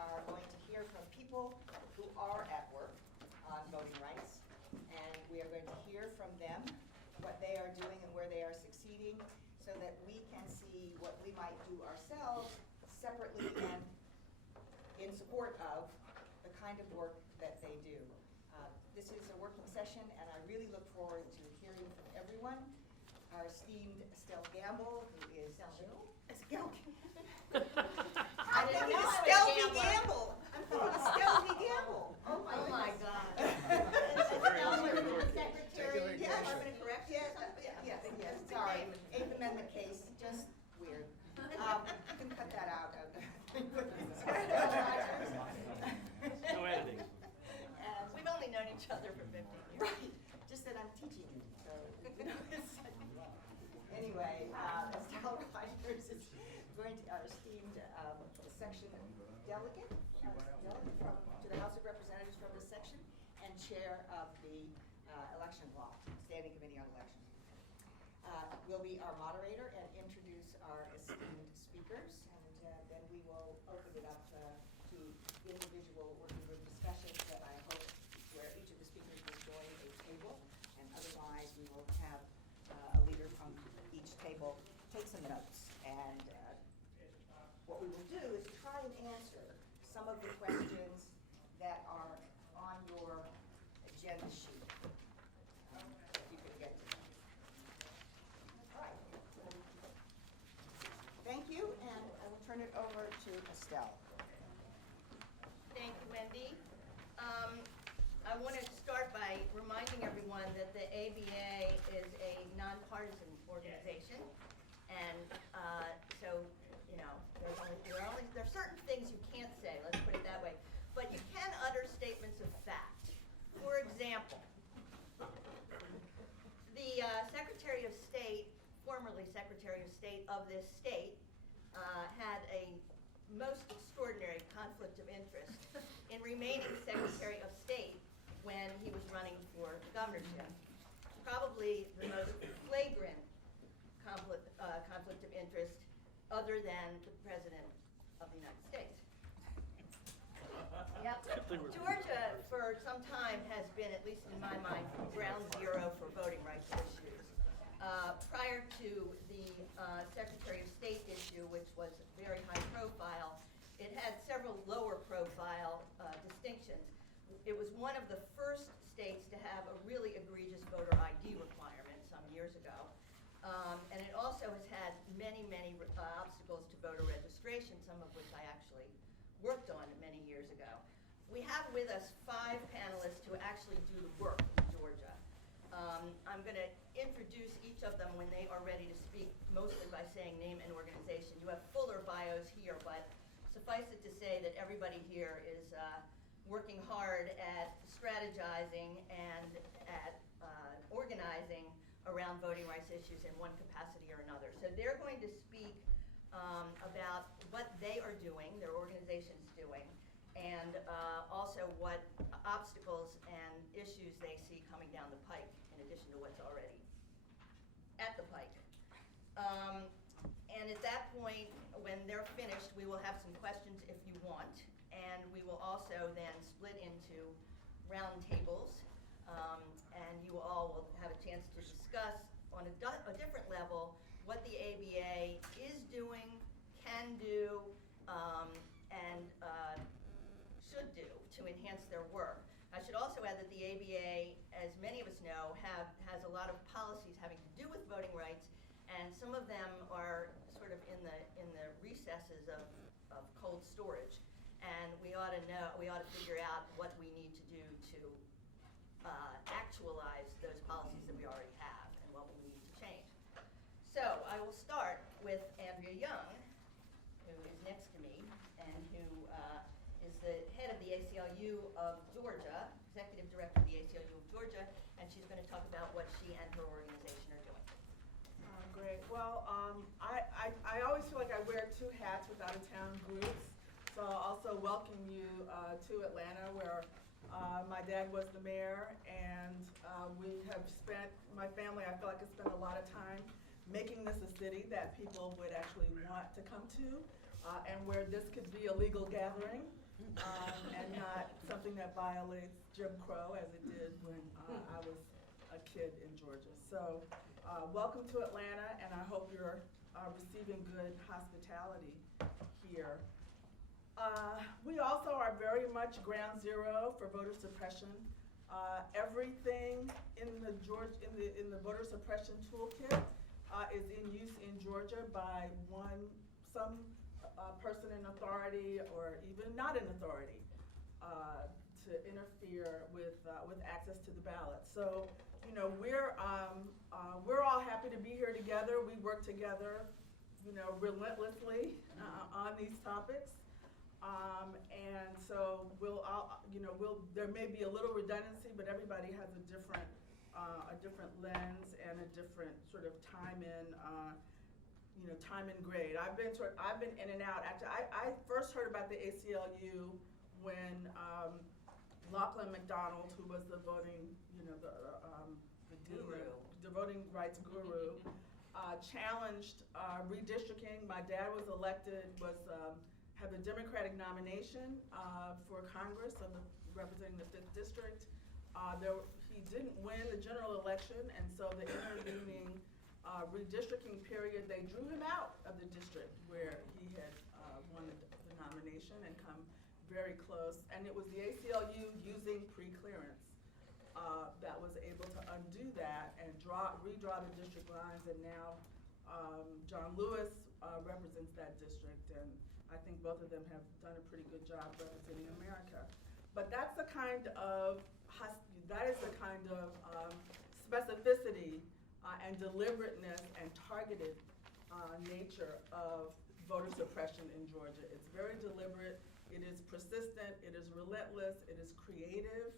are going to hear from people who are at work on voting rights, and we are going to hear from them what they are doing and where they are succeeding, so that we can see what we might do ourselves separately and in support of the kind of work that they do. This is a working session, and I really look forward to hearing from everyone. Our esteemed Estelle Gamble, who is Estelle. I'm thinking Estelle V. Gamble. I'm thinking Estelle V. Gamble. Oh my God. Secretary, yes, yes. Sorry, Eighth Amendment case, just weird. You can cut that out. No editing. We've only known each other for 15 years. Right. Just that I'm teaching you. So anyway, Estelle Rogers is going to, our esteemed section delegate, to the House of Representatives from this section, and chair of the election law, Standing Committee on Elections. Will be our moderator and introduce our esteemed speakers, and then we will open it up to individual working group discussions that I hope where each of the speakers will join a table, and otherwise we will have a leader from each table take some notes. And what we will do is try and answer some of the questions that are on your agenda sheet, if you can get to them. All right. Thank you, and I will turn it over to Estelle. Thank you, Wendy. I want to start by reminding everyone that the ABA is a nonpartisan organization, and so there are certain things you can't say. Let's put it that way, but you can utter statements of fact. For example, the Secretary of State, formerly Secretary of State of this state, had a most extraordinary conflict of interest in remaining Secretary of State when he was running for the governorship. Probably the most flagrant conflict of interest other than the President of the United States. Yep. Georgia, for some time, has been, at least in my mind, ground zero for voting rights issues. Prior to the Secretary of State issue, which was very high profile, it had several lower profile distinctions. It was one of the first states to have a really egregious voter ID requirement some years ago. And it also has had many, many obstacles to voter registration, some of which I actually worked on many years ago. We have with us 5 panelists who actually do the work in Georgia. I'm going to introduce each of them when they are ready to speak, mostly by saying name and organization. You have fuller bios here, but suffice it to say that everybody here is working hard at strategizing and at organizing around voting rights issues in one capacity or another. So they're going to speak about what they are doing, their organization's doing, and also what obstacles and issues they see coming down the pike, in addition to what's already at the pike. And at that point, when they're finished, we will have some questions if you want, and we will also then split into round tables, and you all will have a chance to discuss on a different level what the ABA is doing, can do, and should do to enhance their work. I should also add that the ABA, as many of us know, has a lot of policies having to do with voting rights, and some of them are sort of in the recesses of cold storage. And we ought to figure out what we need to do to actualize those policies that we already have and what we need to change. So I will start with Andrea Young, who is next to me, and who is the head of the ACLU of Georgia, executive director of the ACLU of Georgia, and she's going to talk about what she and her organization are doing. Great. Well, I always feel like I wear 2 hats with out-of-town groups. So I'll also welcome you to Atlanta, where my dad was the mayor, and we have spent, my family, I feel like has spent a lot of time making this a city that people would actually want to come to, and where this could be a legal gathering. and not something that violates Jim Crow as it did when I was a kid in Georgia. So welcome to Atlanta, and I hope you're receiving good hospitality here. We also are very much ground zero for voter suppression. Everything in the voter suppression toolkit is in use in Georgia by some person in authority or even not in authority to interfere with access to the ballot. So, you know, we're all happy to be here together. We work together, you know, relentlessly on these topics. And so there may be a little redundancy, but everybody has a different lens and a different sort of time in grade. I've been in and out. Actually, I first heard about the ACLU when Lachlan McDonald, who was the voting, the voting rights guru, challenged redistricting. My dad was elected, had the Democratic nomination for Congress representing the 5th District. He didn't win the general election, and so the intervening redistricting period, they drew him out of the district where he had won the nomination and come very close. And it was the ACLU using pre-clearance that was able to undo that and redraw the district lines. And now John Lewis represents that district, and I think both of them have done a pretty good job representing America. But that's the kind of specificity and deliberateness and targeted nature of voter suppression in Georgia. It's very deliberate, it is persistent, it is relentless, it is creative,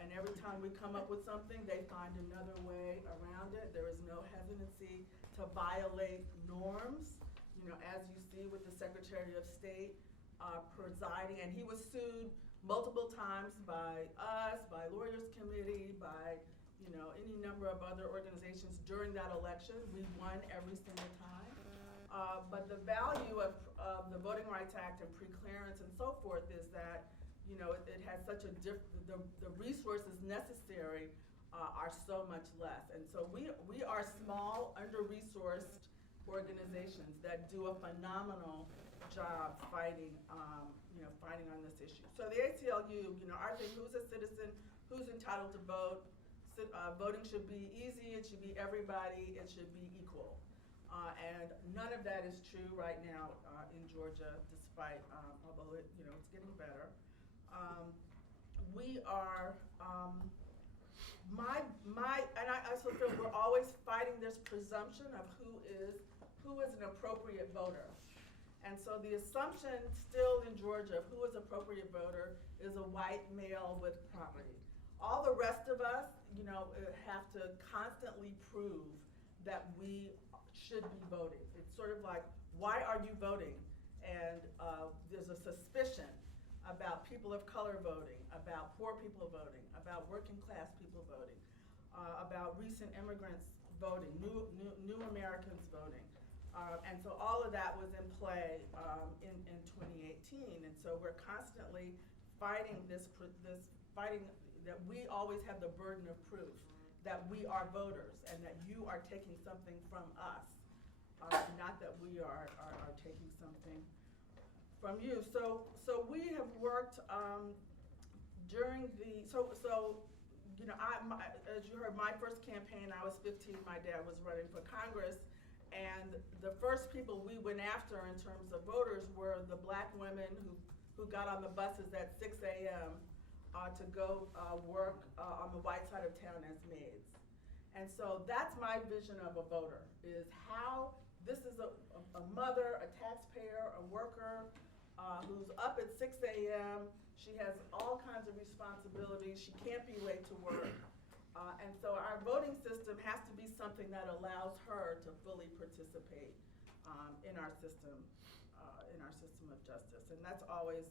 and every time we come up with something, they find another way around it. There is no hesitancy to violate norms. You know, as you see with the Secretary of State presiding, and he was sued multiple times by us, by Lawyers Committee, by any number of other organizations during that election. We won every single time. But the value of the Voting Rights Act and pre-clearance and so forth is that it has such the resources necessary are so much less. And so we are small, under-resourced organizations that do a phenomenal job fighting on this issue. So the ACLU, our thing, who's a citizen, who's entitled to vote, voting should be easy, it should be everybody, it should be equal. And none of that is true right now in Georgia, despite, although it's getting better. We are, and I also feel we're always fighting this presumption of who is an appropriate voter. And so the assumption still in Georgia of who is appropriate voter is a white male with property. All the rest of us, have to constantly prove that we should be voting. It's sort of like, why are you voting? And there's a suspicion about people of color voting, about poor people voting, about working class people voting, about recent immigrants voting, new Americans voting. And so all of that was in play in 2018. And so we're constantly fighting this fighting that we always have the burden of proof that we are voters and that you are taking something from us, not that we are taking something from you. So we have worked during the, as you heard, my first campaign, I was 15, my dad was running for Congress, and the first people we went after in terms of voters were the black women who got on the buses at 6 a.m. To go work on the white side of town as maids. And so that's my vision of a voter, is how this is a mother, a taxpayer, a worker who's up at 6 a.m. She has all kinds of responsibilities. She can't be late to work. And so our voting system has to be something that allows her to fully participate in our system of justice. And that's always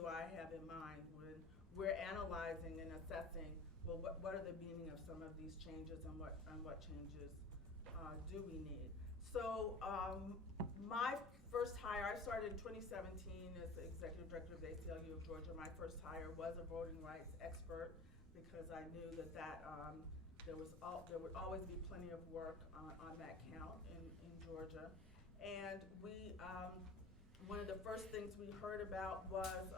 who I have in mind when we're analyzing and assessing, well, what are the meaning of some of these changes and what changes do we need? So my first hire, I started in 2017 as the executive director of the ACLU of Georgia. My first hire was a voting rights expert because I knew that there would always be plenty of work on that count in Georgia. And one of the first things we heard about was,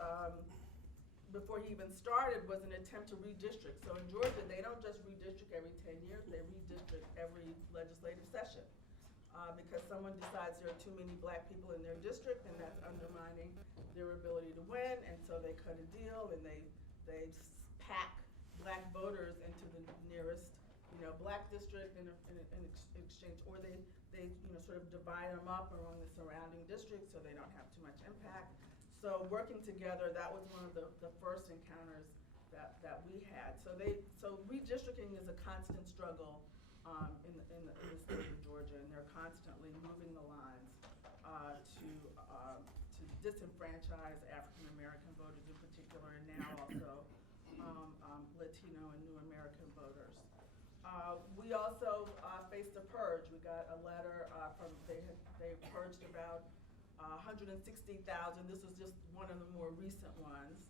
before he even started, was an attempt to redistrict. So in Georgia, they don't just redistrict every 10 years, they redistrict every legislative session. Because someone decides there are too many black people in their district and that's undermining their ability to win, and so they cut a deal and they pack black voters into the nearest black district in exchange, or they sort of divide them up among the surrounding districts so they don't have too much impact. So working together, that was one of the first encounters that we had. So redistricting is a constant struggle in the state of Georgia, and they're constantly moving the lines to disenfranchise African American voters in particular, and now also Latino and New American voters. We also faced a purge. We got a letter they purged about 160,000. This was just one of the more recent ones.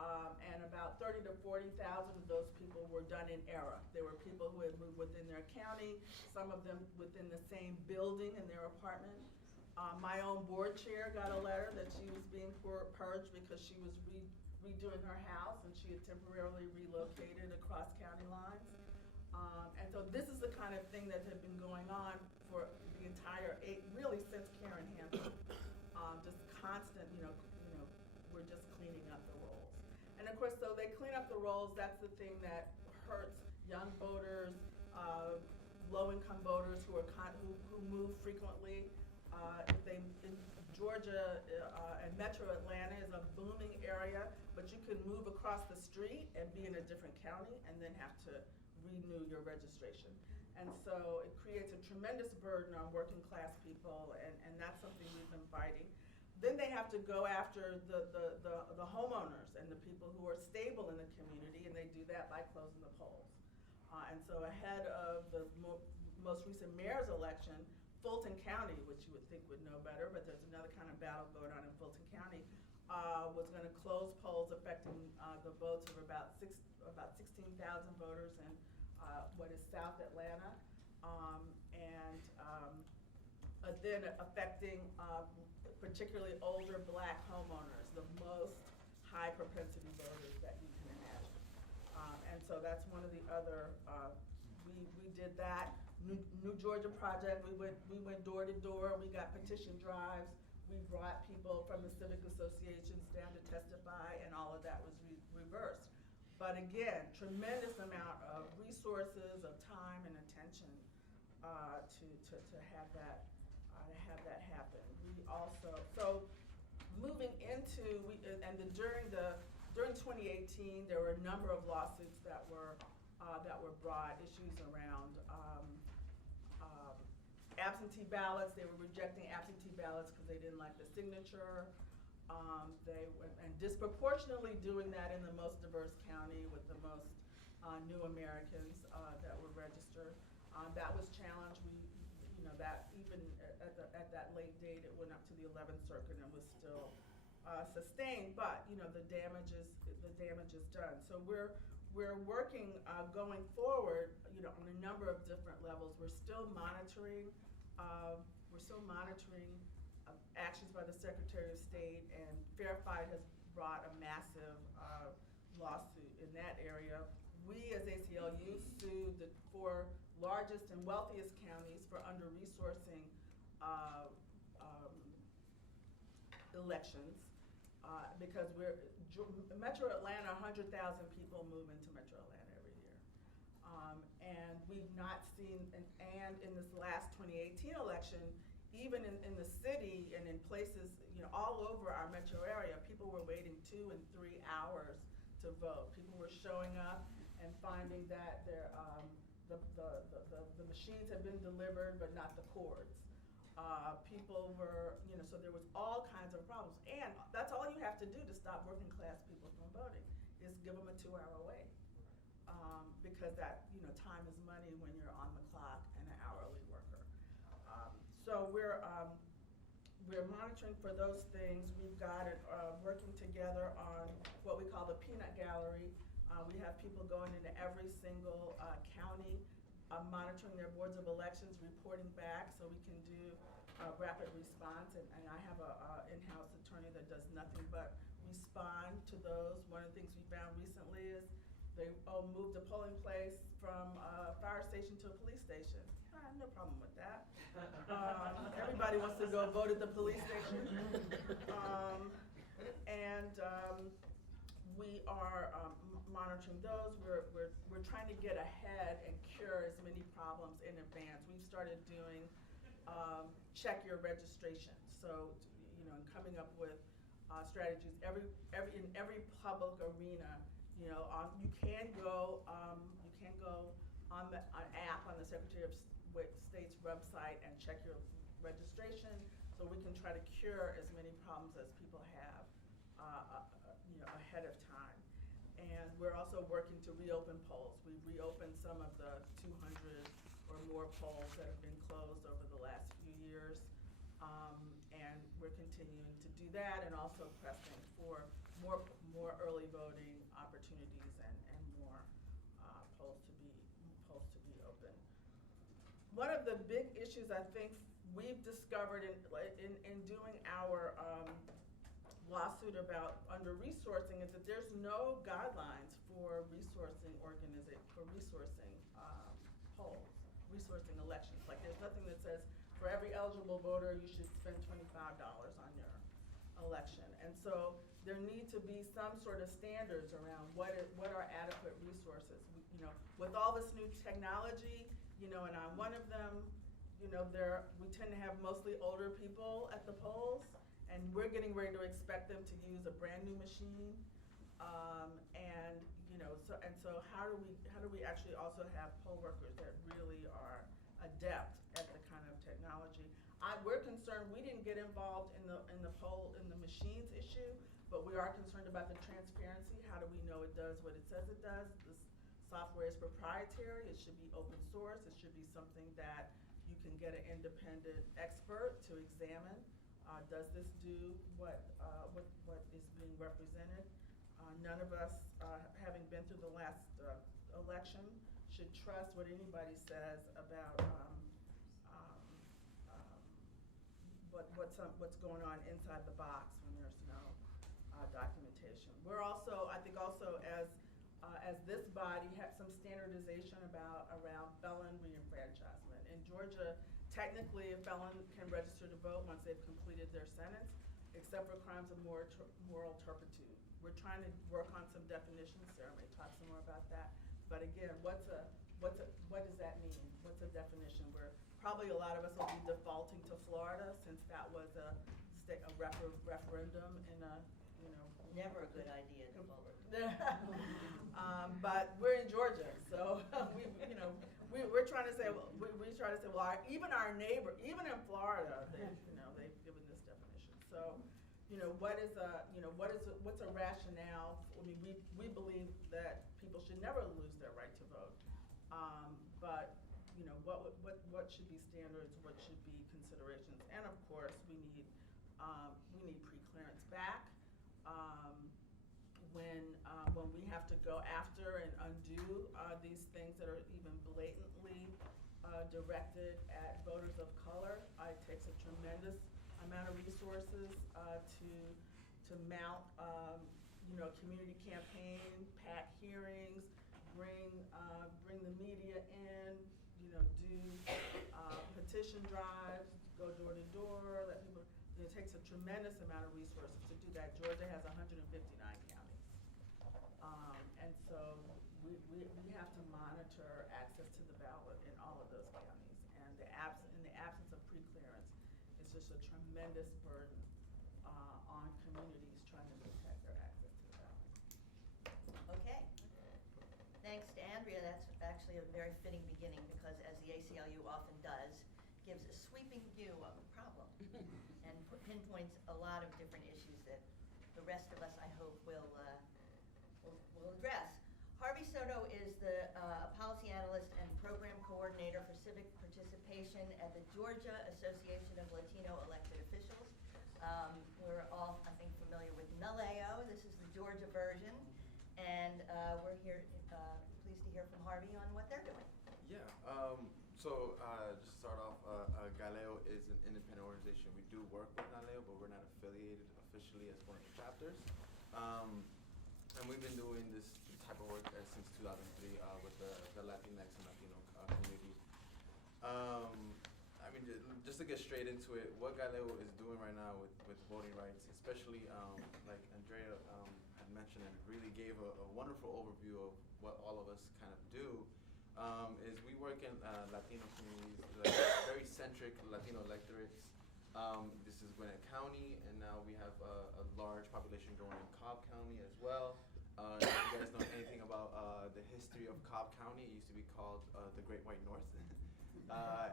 And about 30 to 40,000 of those people were done in error. There were people who had moved within their county, some of them within the same building in their apartment. My own board chair got a letter that she was being purged because she was redoing her house and she had temporarily relocated across county lines. And so this is the kind of thing that had been going on for the entire really since Karen Hampton. Just constant, we're just cleaning up the rolls. And of course, so they clean up the rolls, that's the thing that hurts young voters, low-income voters who move frequently. In Georgia and Metro Atlanta is a booming area, but you can move across the street and be in a different county and then have to renew your registration. And so it creates a tremendous burden on working class people, and that's something we've been fighting. Then they have to go after the homeowners and the people who are stable in the community, and they do that by closing the polls. And so ahead of the most recent mayor's election, Fulton County, which you would think would know better, but there's another kind of battle going on in Fulton County, was going to close polls affecting the votes of about 16,000 voters in what is South Atlanta, and then affecting particularly older black homeowners, the most high propensity voters that you can imagine. And so that's one of the other, we did that. New Georgia Project, we went door to door, we got petition drives, we brought people from the civic associations down to testify, and all of that was reversed. But again, tremendous amount of resources, of time and attention to have that happen. We also, so moving into, during 2018, there were a number of lawsuits that were brought, issues around absentee ballots. They were rejecting absentee ballots because they didn't like the signature. And disproportionately doing that in the most diverse county with the most new Americans that were registered. That was challenged. That even at that late date, it went up to the 11th Circuit and was still sustained. But the damage is done. So we're working going forward, on a number of different levels. We're still monitoring. Actions by the Secretary of State, and Fair Fight has brought a massive lawsuit in that area. We as ACLU sued the 4 largest and wealthiest counties for under-resourcing elections because Metro Atlanta, 100,000 people move into Metro Atlanta every year. And we've not seen, and in this last 2018 election, even in the city and in places, all over our metro area, people were waiting 2 and 3 hours to vote. People were showing up and finding that the machines had been delivered, but not the cords. People were, so there was all kinds of problems. And that's all you have to do to stop working class people from voting, is give them a 2-hour wait. Because that, time is money when you're on the clock and an hourly worker. So we're monitoring for those things. We've got it working together on what we call the peanut gallery. We have people going into every single county, monitoring their boards of elections, reporting back so we can do rapid response. And I have a in-house attorney that does nothing but respond to those. One of the things we found recently is they moved a polling place from a fire station to a police station. I have no problem with that. Everybody wants to go vote at the police station. We are monitoring those. We're trying to get ahead and cure as many problems in advance. We've started doing check your registration. So, and coming up with strategies in every public arena. You can go on the app on the Secretary of State's website and check your registration, so we can try to cure as many problems as people have, ahead of time. And we're also working to reopen polls. We've reopened some of the 200 or more polls that have been closed over the last few years, and we're continuing to do that, and also pressing for more early voting opportunities and more polls to be open. One of the big issues I think we've discovered in doing our lawsuit about under-resourcing is that there's no guidelines for resourcing polls, resourcing elections. Like, there's nothing that says for every eligible voter you should spend $25 on your election. And so there need to be some sort of standards around what are adequate resources. With all this new technology, and I'm one of them, we tend to have mostly older people at the polls, and we're getting ready to expect them to use a brand new machine. So how do we actually also have poll workers that really are adept at the kind of technology? We're concerned. We didn't get involved in the machines issue, but we are concerned about the transparency. How do we know it does what it says it does? This software is proprietary. It should be open source. It should be something that you can get an independent expert to examine. Does this do what is being represented? None of us, having been through the last election, should trust what anybody says about what's going on inside the box when there's no documentation. We're also, I think, as this body, have some standardization around felon reenfranchisement. In Georgia, technically, a felon can register to vote once they've completed their sentence, except for crimes of moral turpitude. We're trying to work on some definitions. Sara may talk some more about that. But again, what does that mean? What's a definition? Where probably a lot of us will be defaulting to Florida, since that was a referendum in a, Never a good idea to vote. But we're in Georgia, so we're trying to say, well, even our neighbor, even in Florida, they've given this definition. So, what's a rationale? I mean, we believe that people should never lose their right to vote. But what should be standards? What should be considerations? And of course, we need pre-clearance back. When we have to go after and undo these things that are even blatantly directed at voters of color, it takes a tremendous amount of resources to mount, community campaign, pack hearings, bring the media in, do petition drives, go door to door, let people. It takes a tremendous amount of resources to do that. Georgia has 159 counties. And so we have to monitor access to the ballot in all of those counties. And in the absence of pre-clearance, it's just a tremendous burden on communities trying to protect their access to the ballot. Okay. Thanks to Andrea. That's actually a very fitting beginning, because as the ACLU often does, gives a sweeping view of the problem and pinpoints a lot of different issues that the rest of us, I hope, will address. Harvey Soto is the policy analyst and program coordinator for civic participation at the Georgia Association of Latino Elected Officials. We're all, I think, familiar with NALEO. This is the Georgia version. And we're here, pleased to hear from Harvey on what they're doing. Yeah, just to start off, Galeo is an independent organization. We do work with NALEO, but we're not affiliated officially as one of the chapters. And we've been doing this type of work since 2003 with the Latinx and Latino community. I mean, just to get straight into it, what Galeo is doing right now with voting rights, especially like Andrea had mentioned and really gave a wonderful overview of what all of us kind of do, is we work in Latino communities, like very centric Latino electorates. This is Gwinnett County, and now we have a large population growing in Cobb County as well. If you guys know anything about the history of Cobb County, it used to be called the Great White North.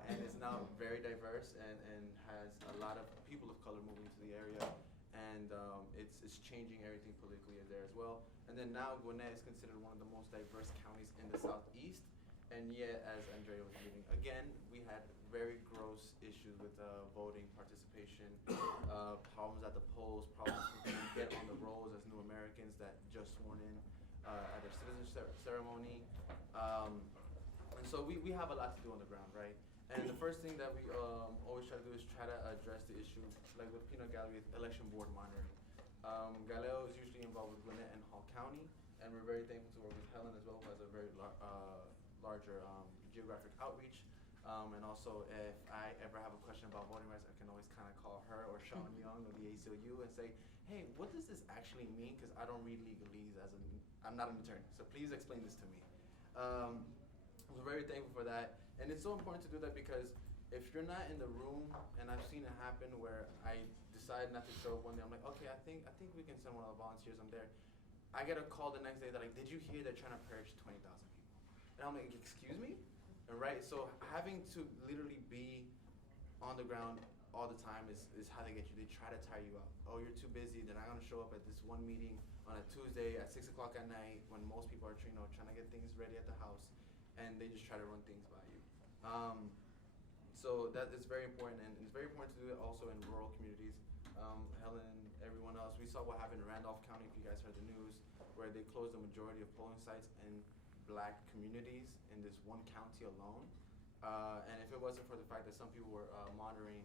And it's now very diverse and has a lot of people of color moving to the area, and it's changing everything politically there as well. And then now Gwinnett is considered one of the most diverse counties in the southeast, and yet, as Andrea was reading, again, we had very gross issues with voting participation, problems at the polls, problems with get on the rolls as new Americans that just sworn in at their citizenship ceremony. And so we have a lot to do on the ground, right? And the first thing that we always try to do is try to address the issue, like with Peanut Gallery, election board monitoring. Galeo is usually involved with Gwinnett and Hall County, and we're very thankful to work with Helen as well, who has a very larger geographic outreach. And also, if I ever have a question about voting rights, I can always kind of call her or Sean Young of the ACLU and say, hey, what does this actually mean? Because I don't read legalese I'm not an attorney, so please explain this to me. We're very thankful for that. And it's so important to do that because if you're not in the room, and I've seen it happen where I decide not to show up one day, I'm like, okay, I think we can send one of the volunteers, I'm there. I get a call the next day, they're like, did you hear they're trying to purge 20,000 people? And I'm like, excuse me? And right, so having to literally be on the ground all the time is how they get you. They try to tire you out. Oh, you're too busy, they're not gonna show up at this one meeting on a Tuesday at 6 o'clock at night when most people are trying to get things ready at the house, and they just try to run things by you. So that is very important, and it's very important to do it also in rural communities. Helen and everyone else, we saw what happened in Randolph County, if you guys heard the news, where they closed the majority of polling sites in Black communities in this one county alone. And if it wasn't for the fact that some people were monitoring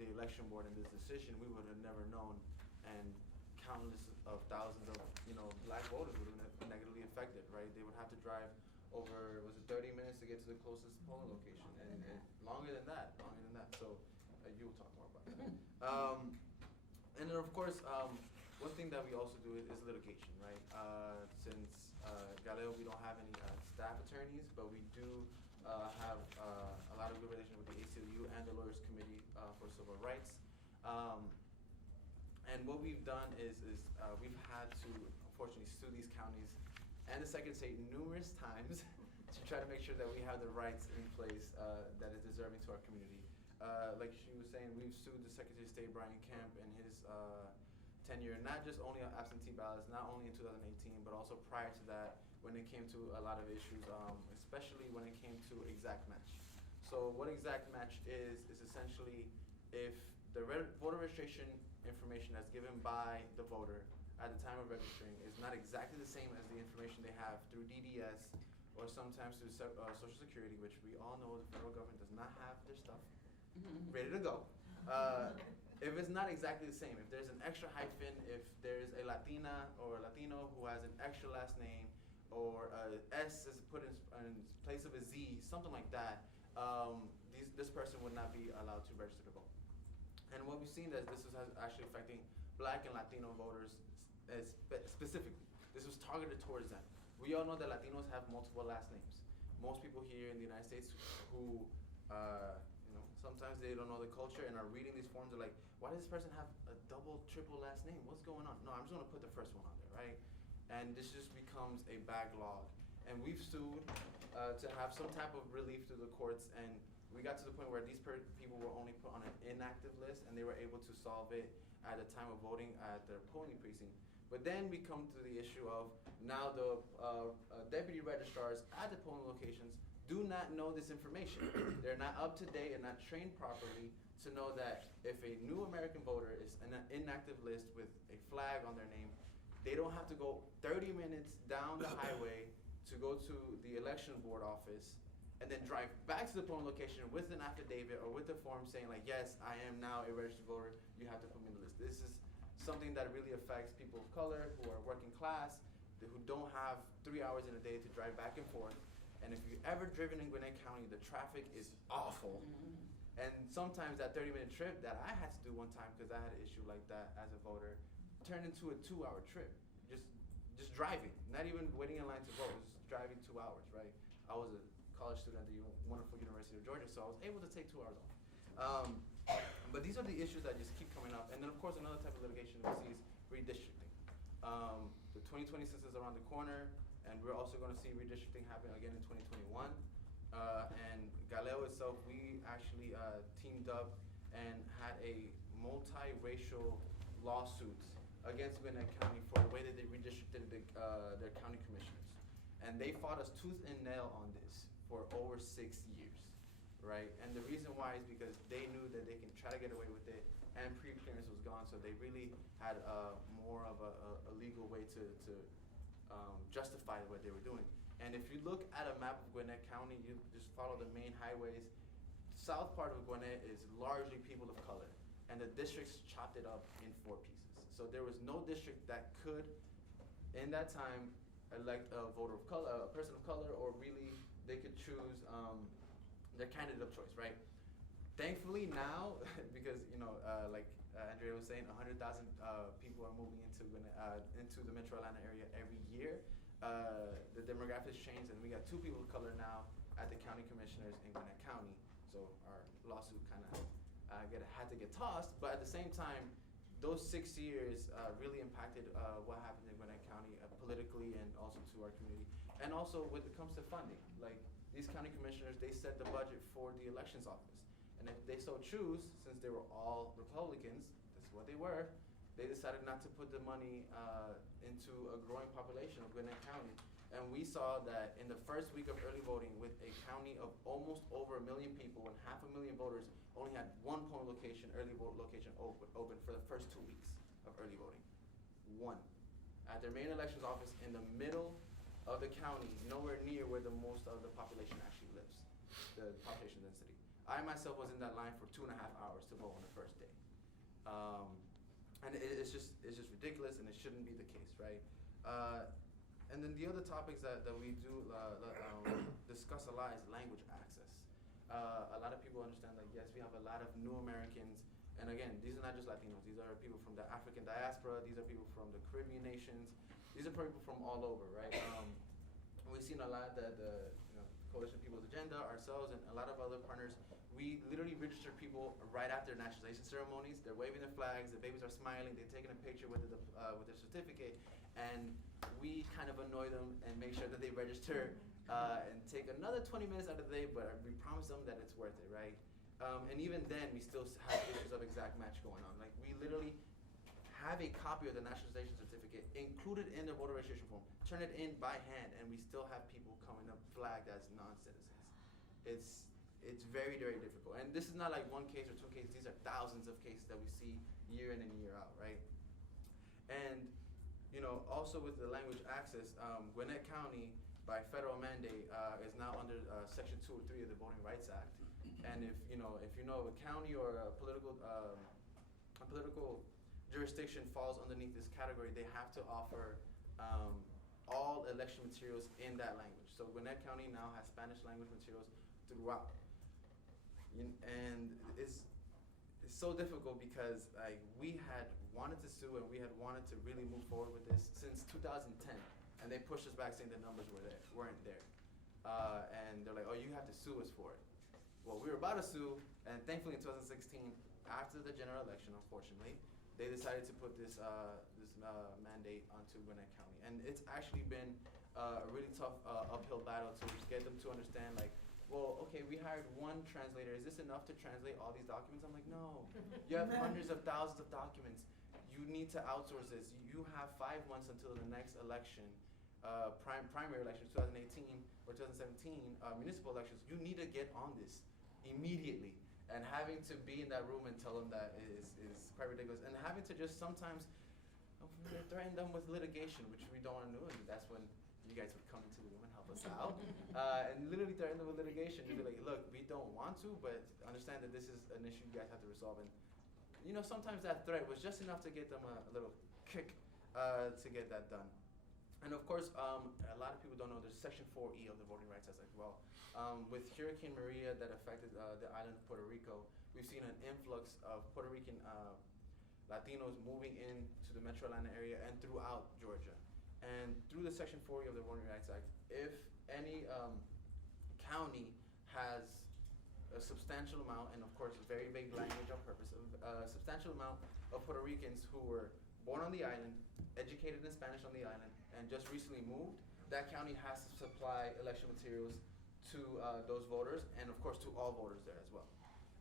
the election board and this decision, we would have never known, and countless of thousands of Black voters would have been negatively affected, right? They would have to drive over, was it 30 minutes to get to the closest polling location, and longer than that. So you will talk more about that. And then of course, one thing that we also do is litigation, right? Since Galeo, we don't have any staff attorneys, but we do have a lot of good relations with the ACLU and the Lawyers Committee for Civil Rights. And what we've done is we've had to, unfortunately, sue these counties and the Secretary of State numerous times to try to make sure that we have the rights in place that is deserving to our community. Like she was saying, we've sued the Secretary of State, Brian Kemp, in his tenure, not just only on absentee ballots, not only in 2018, but also prior to that, when it came to a lot of issues, especially when it came to exact match. So what exact match is essentially if the voter registration information that's given by the voter at the time of registering is not exactly the same as the information they have through DDS or sometimes through Social Security, which we all know the federal government does not have their stuff ready to go. If it's not exactly the same, if there's an extra hyphen, if there's a Latina or a Latino who has an extra last name, or S is put in place of a Z, something like that, this person would not be allowed to register to vote. And what we've seen is this is actually affecting Black and Latino voters specifically. This was targeted towards them. We all know that Latinos have multiple last names. Most people here in the United States who, sometimes they don't know the culture and are reading these forms, are like, why does this person have a double, triple last name? What's going on? No, I'm just gonna put the first one on there, right? And this just becomes a backlog. And we've sued to have some type of relief through the courts, and we got to the point where these people were only put on an inactive list, and they were able to solve it at the time of voting at their polling precinct. But then we come to the issue of now the deputy registrars at the polling locations do not know this information. They're not up to date and not trained properly to know that if a new American voter is in an inactive list with a flag on their name, they don't have to go 30 minutes down the highway to go to the election board office and then drive back to the polling location with an affidavit or with a form saying like, yes, I am now a registered voter, you have to put me in the list. This is something that really affects people of color who are working class, who don't have 3 hours in a day to drive back and forth. And if you've ever driven in Gwinnett County, the traffic is awful. And sometimes that 30-minute trip that I had to do one time, because I had an issue like that as a voter, turned into a 2-hour trip. Just driving, not even waiting in line to vote, just driving 2 hours, right? I was a college student at the wonderful University of Georgia, so I was able to take 2 hours off. But these are the issues that just keep coming up. And then of course another type of litigation that we see is redistricting. The 2020 census is around the corner, and we're also going to see redistricting happen again in 2021. And Galileo itself, we actually teamed up and had a multiracial lawsuit against Gwinnett County for the way that they redistricted their county commissioners. And they fought us tooth and nail on this for over 6 years, right? And the reason why is because they knew that they can try to get away with it, and pre-clearance was gone, so they really had more of a legal way to justify what they were doing. And if you look at a map of Gwinnett County, you just follow the main highways. South part of Gwinnett is largely people of color, and the districts chopped it up in 4 pieces. So there was no district that could, in that time, elect a voter of color, a person of color, or really they could choose their candidate of choice, right? Thankfully now, because like Andrea was saying, 100,000 people are moving into the Metro Atlanta area every year. The demographics changed, and we got 2 people of color now at the county commissioners in Gwinnett County. So our lawsuit kind of had to get tossed, but at the same time, those 6 years really impacted what happened in Gwinnett County politically and also to our community. And also when it comes to funding, like these county commissioners, they set the budget for the elections office. And if they so choose, since they were all Republicans, that's what they were, they decided not to put the money into a growing population of Gwinnett County. And we saw that in the first week of early voting, with a county of almost over 1 million people and 500,000 voters, only had 1 polling location, early vote location open for the first 2 weeks of early voting. 1. At their main elections office in the middle of the county, nowhere near where the most of the population actually lives, the population density. I myself was in that line for 2.5 hours to vote on the first day. And it's just ridiculous, and it shouldn't be the case, right? And then the other topics that we do discuss a lot is language access. A lot of people understand that, yes, we have a lot of new Americans, and again, these are not just Latinos, these are people from the African diaspora, these are people from the Caribbean nations, these are people from all over, right? We've seen a lot that the Coalition People's Agenda, ourselves, and a lot of other partners, we literally register people right after nationalization ceremonies. They're waving their flags, the babies are smiling, they're taking a picture with their certificate, and we kind of annoy them and make sure that they register and take another 20 minutes out of the day, but we promise them that it's worth it, right? And even then, we still have issues of exact match going on. Like, we literally have a copy of the nationalization certificate included in the voter registration form, turn it in by hand, and we still have people coming up flagged as non-citizens. It's very, very difficult. And this is not like 1 case or 2 cases, these are thousands of cases that we see year in and year out, right? And also with the language access, Gwinnett County, by federal mandate, is now under Section 2 or 3 of the Voting Rights Act. And if you know a county or a political jurisdiction falls underneath this category, they have to offer all election materials in that language. So Gwinnett County now has Spanish language materials throughout. And it's so difficult because we had wanted to sue and we had wanted to really move forward with this since 2010, and they pushed us back saying the numbers weren't there. And they're like, oh, you have to sue us for it. Well, we were about to sue, and thankfully in 2016, after the general election, unfortunately, they decided to put this mandate onto Gwinnett County. And it's actually been a really tough uphill battle to get them to understand, like, well, okay, we hired 1 translator. Is this enough to translate all these documents? I'm like, no. You have hundreds of thousands of documents. You need to outsource this. You have 5 months until the next election. primary elections, 2018 or 2017 municipal elections, you need to get on this immediately. And having to be in that room and tell them that is quite ridiculous. And having to just sometimes threaten them with litigation, which we don't want to do. And that's when you guys would come into the room and help us out. And literally threaten them with litigation. You'd be like, look, we don't want to, but understand that this is an issue you guys have to resolve. And you know, sometimes that threat was just enough to get them a little kick to get that done. And of course, a lot of people don't know there's Section 4E of the Voting Rights Act as well. With Hurricane Maria that affected the island of Puerto Rico, we've seen an influx of Puerto Rican Latinos moving into the Metro Atlanta area and throughout Georgia. And through the Section 4E of the Voting Rights Act, if any county has a substantial amount, and of course very vague language on purpose, a substantial amount of Puerto Ricans who were born on the island, educated in Spanish on the island, and just recently moved, that county has to supply election materials to those voters, and of course to all voters there as well.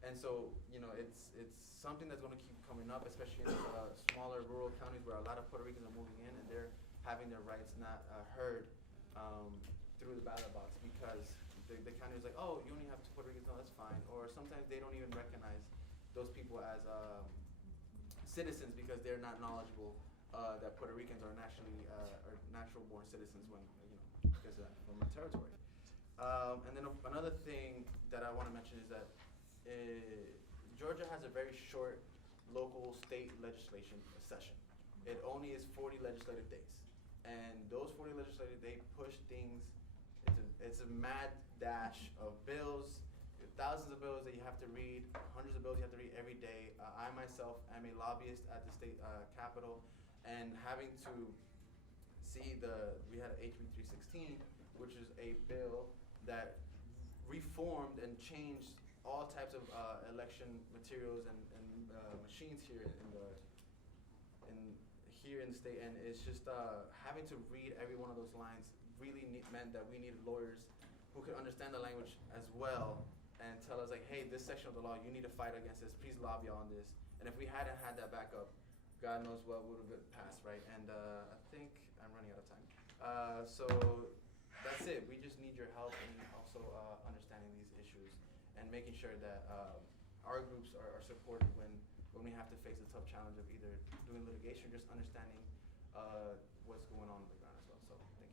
And so, you know, it's something that's going to keep coming up, especially in smaller rural counties where a lot of Puerto Ricans are moving in and they're having their rights not heard through the ballot box because the county is like, oh, you only have 2 Puerto Ricans, no, that's fine. Or sometimes they don't even recognize those people as citizens because they're not knowledgeable that Puerto Ricans are naturally are natural-born citizens when, you know, because from a territory. And then another thing that I want to mention is that Georgia has a very short local state legislation session. It only is 40 legislative days. And those 40 legislative days push things, it's a mad dash of bills, thousands of bills that you have to read, hundreds of bills you have to read every day. I myself am a lobbyist at the state capitol, and having to see we had HB 316, which is a bill that reformed and changed all types of election materials and machines here in the state, and it's just having to read every one of those lines really meant that we needed lawyers who could understand the language as well and tell us like, hey, this section of the law, you need to fight against this, please lobby on this. And if we hadn't had that backup, God knows what would have passed, right? And I think I'm running out of time. So that's it. We just need your help and also understanding these issues and making sure that our groups are supported when we have to face the tough challenge of either doing litigation or just understanding what's going on the ground as well. So thank you.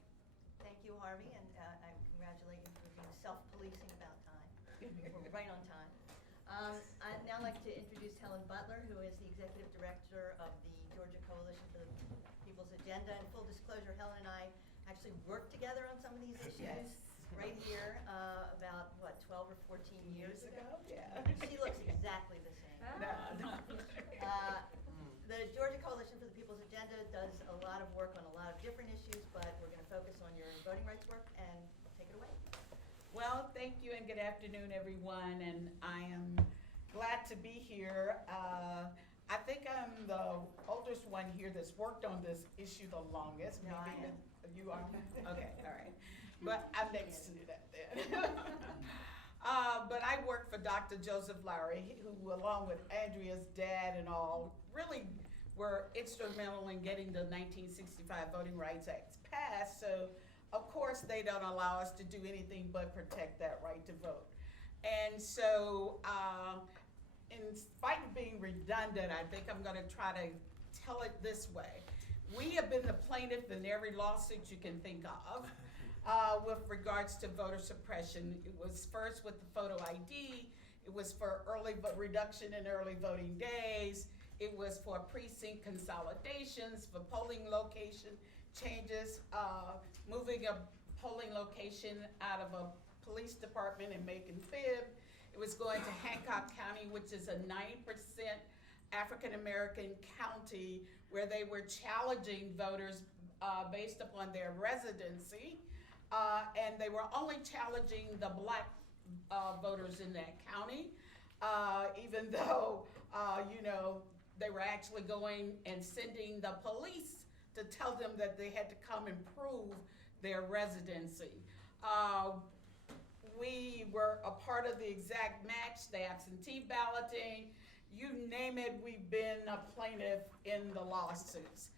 Thank you, Harvey, and I congratulate you for being self-policing about time. We're right on time. I'd now like to introduce Helen Butler, who is the Executive Director of the Georgia Coalition for the People's Agenda. And full disclosure, Helen and I actually worked together on some of these issues right here about, 12 or 14 years ago? Yeah. She looks exactly the same. No. The Georgia Coalition for the People's Agenda does a lot of work on a lot of different issues, but we're going to focus on your voting rights work, and take it away. Well, thank you and good afternoon, everyone, and I am glad to be here. I think I'm the oldest one here that's worked on this issue the longest. No, I Maybe am. You are? Okay, all right. But I'm next to that then. But I work for Dr. Joseph Lowry, who along with Andrea's dad and all, really were instrumental in getting the 1965 Voting Rights Act passed. So of course they don't allow us to do anything but protect that right to vote. And so in spite of being redundant, I think I'm gonna try to tell it this way. We have been the plaintiff in every lawsuit you can think of. With regards to voter suppression. It was first with the photo ID, it was for reduction in early voting days, it was for precinct consolidations, for polling location changes, moving a polling location out of a police department in Macon Fib. It was going to Hancock County, which is a 9% African American county where they were challenging voters based upon their residency. And they were only challenging the black voters in that county, even though, they were actually going and sending the police to tell them that they had to come and prove their residency. We were a part of the exact match, the absentee balloting, you name it, we've been a plaintiff in the lawsuits.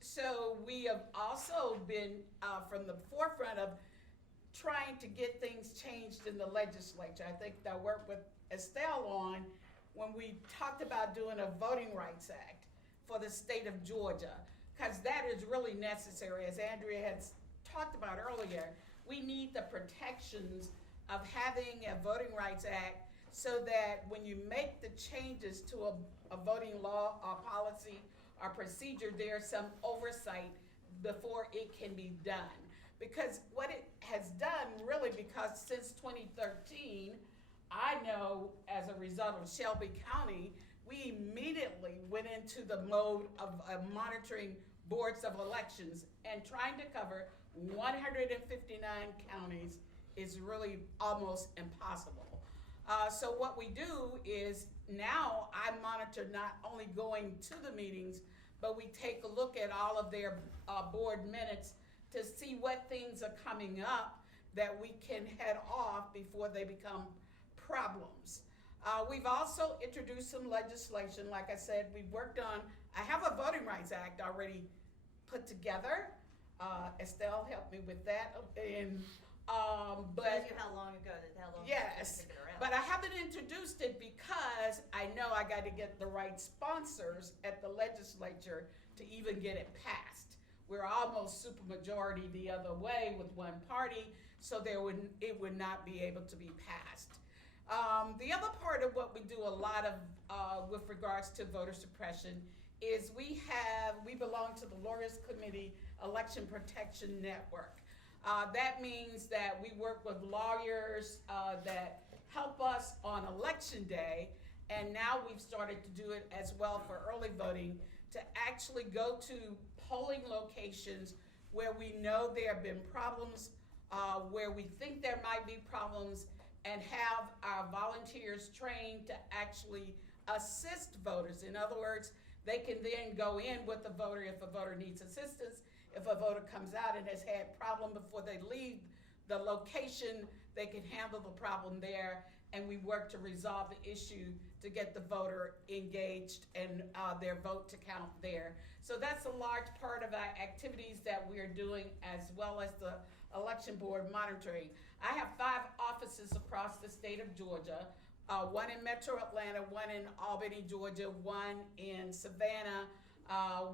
So we have also been from the forefront of trying to get things changed in the legislature. I think I worked with Estelle on when we talked about doing a Voting Rights Act for the state of Georgia, because that is really necessary. As Andrea had talked about earlier, we need the protections of having a Voting Rights Act so that when you make the changes to a voting law or policy or procedure, there's some oversight before it can be done. Because what it has done really, because since 2013, I know as a result of Shelby County, we immediately went into the mode of monitoring boards of elections, and trying to cover 159 counties is really almost impossible. So what we do is now I monitor not only going to the meetings, but we take a look at all of their board minutes to see what things are coming up that we can head off before they become problems. We've also introduced some legislation. Like I said, we've worked on, I have a Voting Rights Act already put together. Estelle helped me with that. And, but Shows you how long ago yes, it's been around. but I haven't introduced it because I know I got to get the right sponsors at the legislature to even get it passed. We're almost supermajority the other way with one party, so it would not be able to be passed. The other part of what we do a lot of with regards to voter suppression is we belong to the Lawyers Committee Election Protection Network. That means that we work with lawyers that help us on election day, and now we've started to do it as well for early voting, to actually go to polling locations where we know there have been problems, where we think there might be problems, and have our volunteers trained to actually assist voters. In other words, they can then go in with the voter if a voter needs assistance. If a voter comes out and has had problem before they leave the location, they can handle the problem there, and we work to resolve the issue to get the voter engaged and their vote to count there. So that's a large part of our activities that we are doing, as well as the election board monitoring. I have 5 offices across the state of Georgia, one in Metro Atlanta, one in Albany, Georgia, one in Savannah,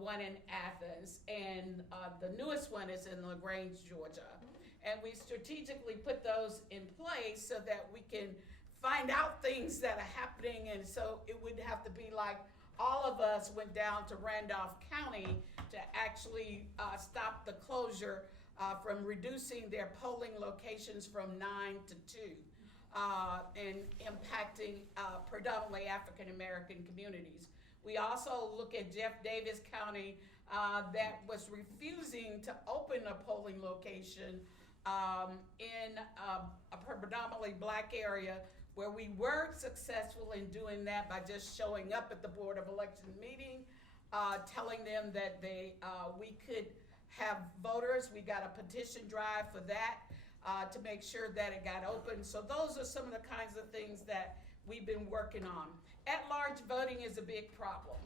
one in Athens, and the newest one is in LaGrange, Georgia. And we strategically put those in place so that we can find out things that are happening, and so it would have to be like all of us went down to Randolph County to actually stop the closure from reducing their polling locations from 9 to 2 and impacting predominantly African American communities. We also look at Jeff Davis County that was refusing to open a polling location in a predominantly black area, where we were successful in doing that by just showing up at the Board of Election meeting, telling them that we could have voters. We got a petition drive for that to make sure that it got open. So those are some of the kinds of things that we've been working on. At-large voting is a big problem.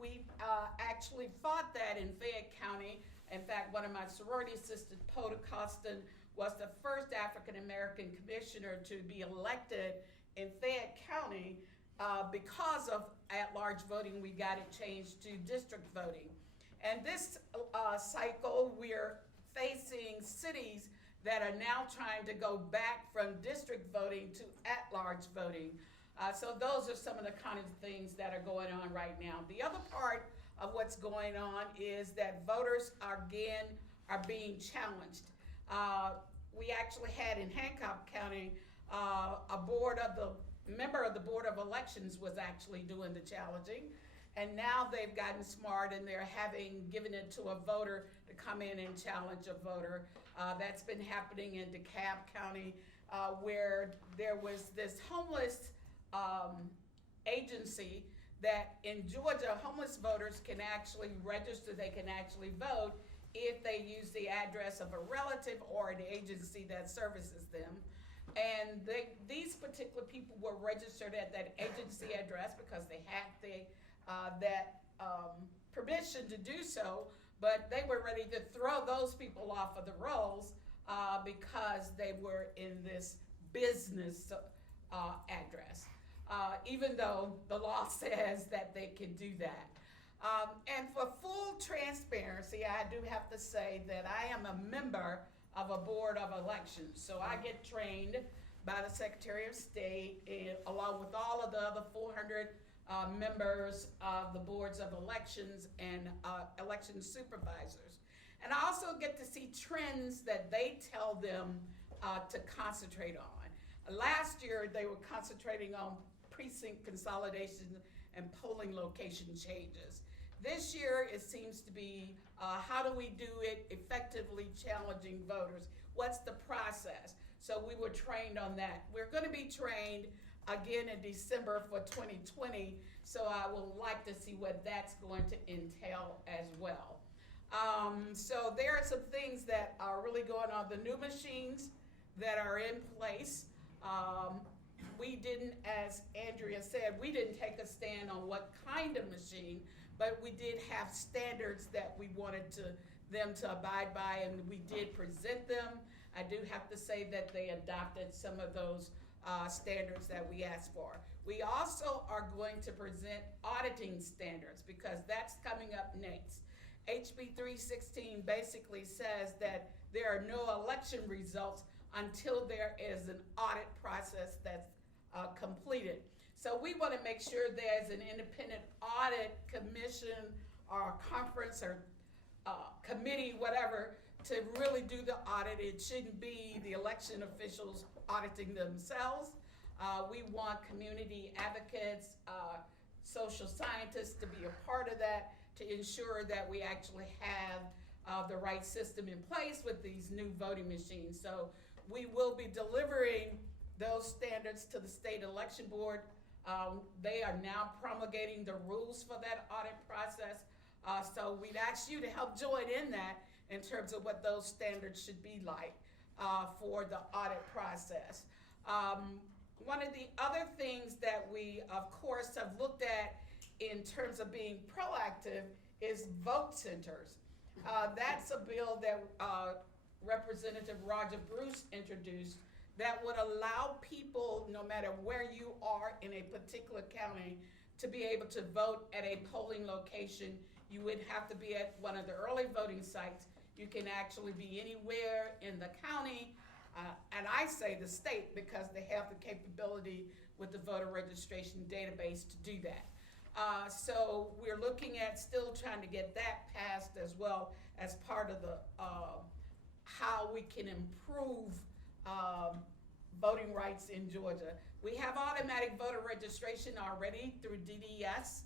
We actually fought that in Fayette County. In fact, one of my sorority sisters, Pota Costin, was the first African-American commissioner to be elected in Fayette County. Because of at-large voting, we got it changed to district voting. And this cycle, we're facing cities that are now trying to go back from district voting to at-large voting. So those are some of the kind of things that are going on right now. The other part of what's going on is that voters are being challenged. We actually had in Hancock County, member of the Board of Elections was actually doing the challenging. And now they've gotten smart and they're given it to a voter to come in and challenge a voter. That's been happening in DeKalb County, where there was this homeless agency that in Georgia, homeless voters can actually register, they can actually vote if they use the address of a relative or an agency that services them. And these particular people were registered at that agency address because they had that permission to do so, but they were ready to throw those people off of the rolls because they were in this business address, even though the law says that they can do that. And for full transparency, I do have to say that I am a member of a board of elections. So I get trained by the Secretary of State along with all of the other 400 members of the boards of elections and election supervisors. And I also get to see trends that they tell them to concentrate on. Last year, they were concentrating on precinct consolidation and polling location changes. This year, it seems to be how do we do it effectively challenging voters? What's the process? So we were trained on that. We're going to be trained again in December for 2020, so I would like to see what that's going to entail as well. So there are some things that are really going on. The new machines that are in place, we didn't, as Andrea said, we didn't take a stand on what kind of machine, but we did have standards that we wanted them to abide by, and we did present them. I do have to say that they adopted some of those standards that we asked for. We also are going to present auditing standards because that's coming up next. HB 316 basically says that there are no election results until there is an audit process that's completed. So we want to make sure there's an independent audit commission or conference or committee, whatever, to really do the audit. It shouldn't be the election officials auditing themselves. We want community advocates, social scientists to be a part of that to ensure that we actually have the right system in place with these new voting machines. So we will be delivering those standards to the state election board. They are now promulgating the rules for that audit process. So we'd ask you to help join in that in terms of what those standards should be like for the audit process. One of the other things that we, of course, have looked at in terms of being proactive is vote centers. That's a bill that Representative Roger Bruce introduced that would allow people, no matter where you are in a particular county, to be able to vote at a polling location. You would have to be at one of the early voting sites. You can actually be anywhere in the county, and I say the state because they have the capability with the voter registration database to do that. So we're looking at still trying to get that passed as well as part of the how we can improve voting rights in Georgia. We have automatic voter registration already through DDS,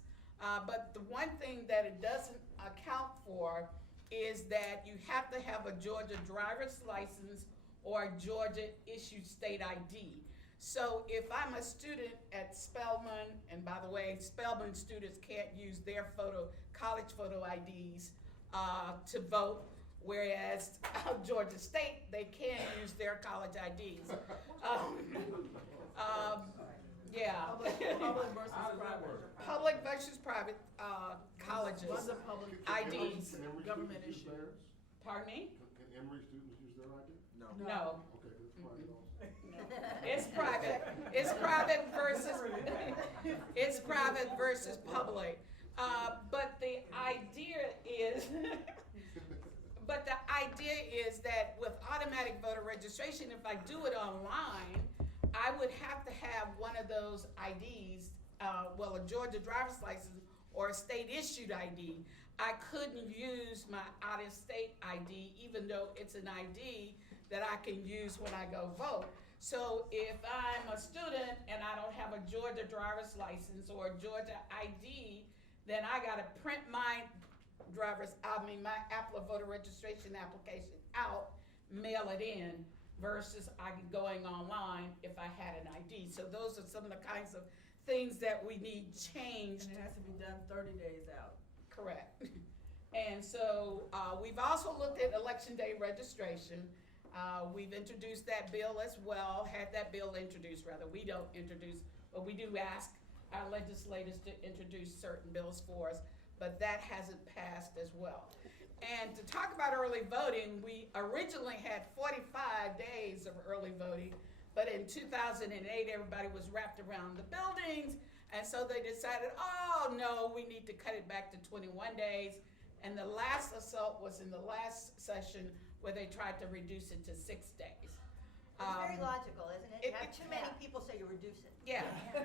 but the one thing that it doesn't account for is that you have to have a Georgia driver's license or a Georgia issued state ID. So if I'm a student at Spelman, and by the way, Spelman students can't use their college photo IDs to vote, whereas Georgia State, they can use their college IDs. Yeah. Public versus private. Public versus private colleges. One's a public IDs. government issue. Pardon me? Can Emory students use their ID? No. No. Okay, that's private also. It's private. It's private versus it's private versus public. But the idea is that with automatic voter registration, if I do it online, I would have to have one of those IDs, a Georgia driver's license or a state issued ID. I couldn't use my out-of-state ID, even though it's an ID that I can use when I go vote. So if I'm a student and I don't have a Georgia driver's license or a Georgia ID, then I gotta print my my voter registration application out, mail it in, versus I going online if I had an ID. So those are some of the kinds of things that we need changed. And it has to be done 30 days out. Correct. And so we've also looked at election day registration. We've introduced that bill as well, had that bill introduced rather. We don't introduce, but we do ask our legislators to introduce certain bills for us. but that hasn't passed as well. And to talk about early voting, we originally had 45 days of early voting, but in 2008, everybody was wrapped around the buildings, and so they decided, oh no, we need to cut it back to 21 days. And the last assault was in the last session where they tried to reduce it to 6 days. It's very logical, isn't it? You it- have too many yeah. people, so you reduce it. Yeah,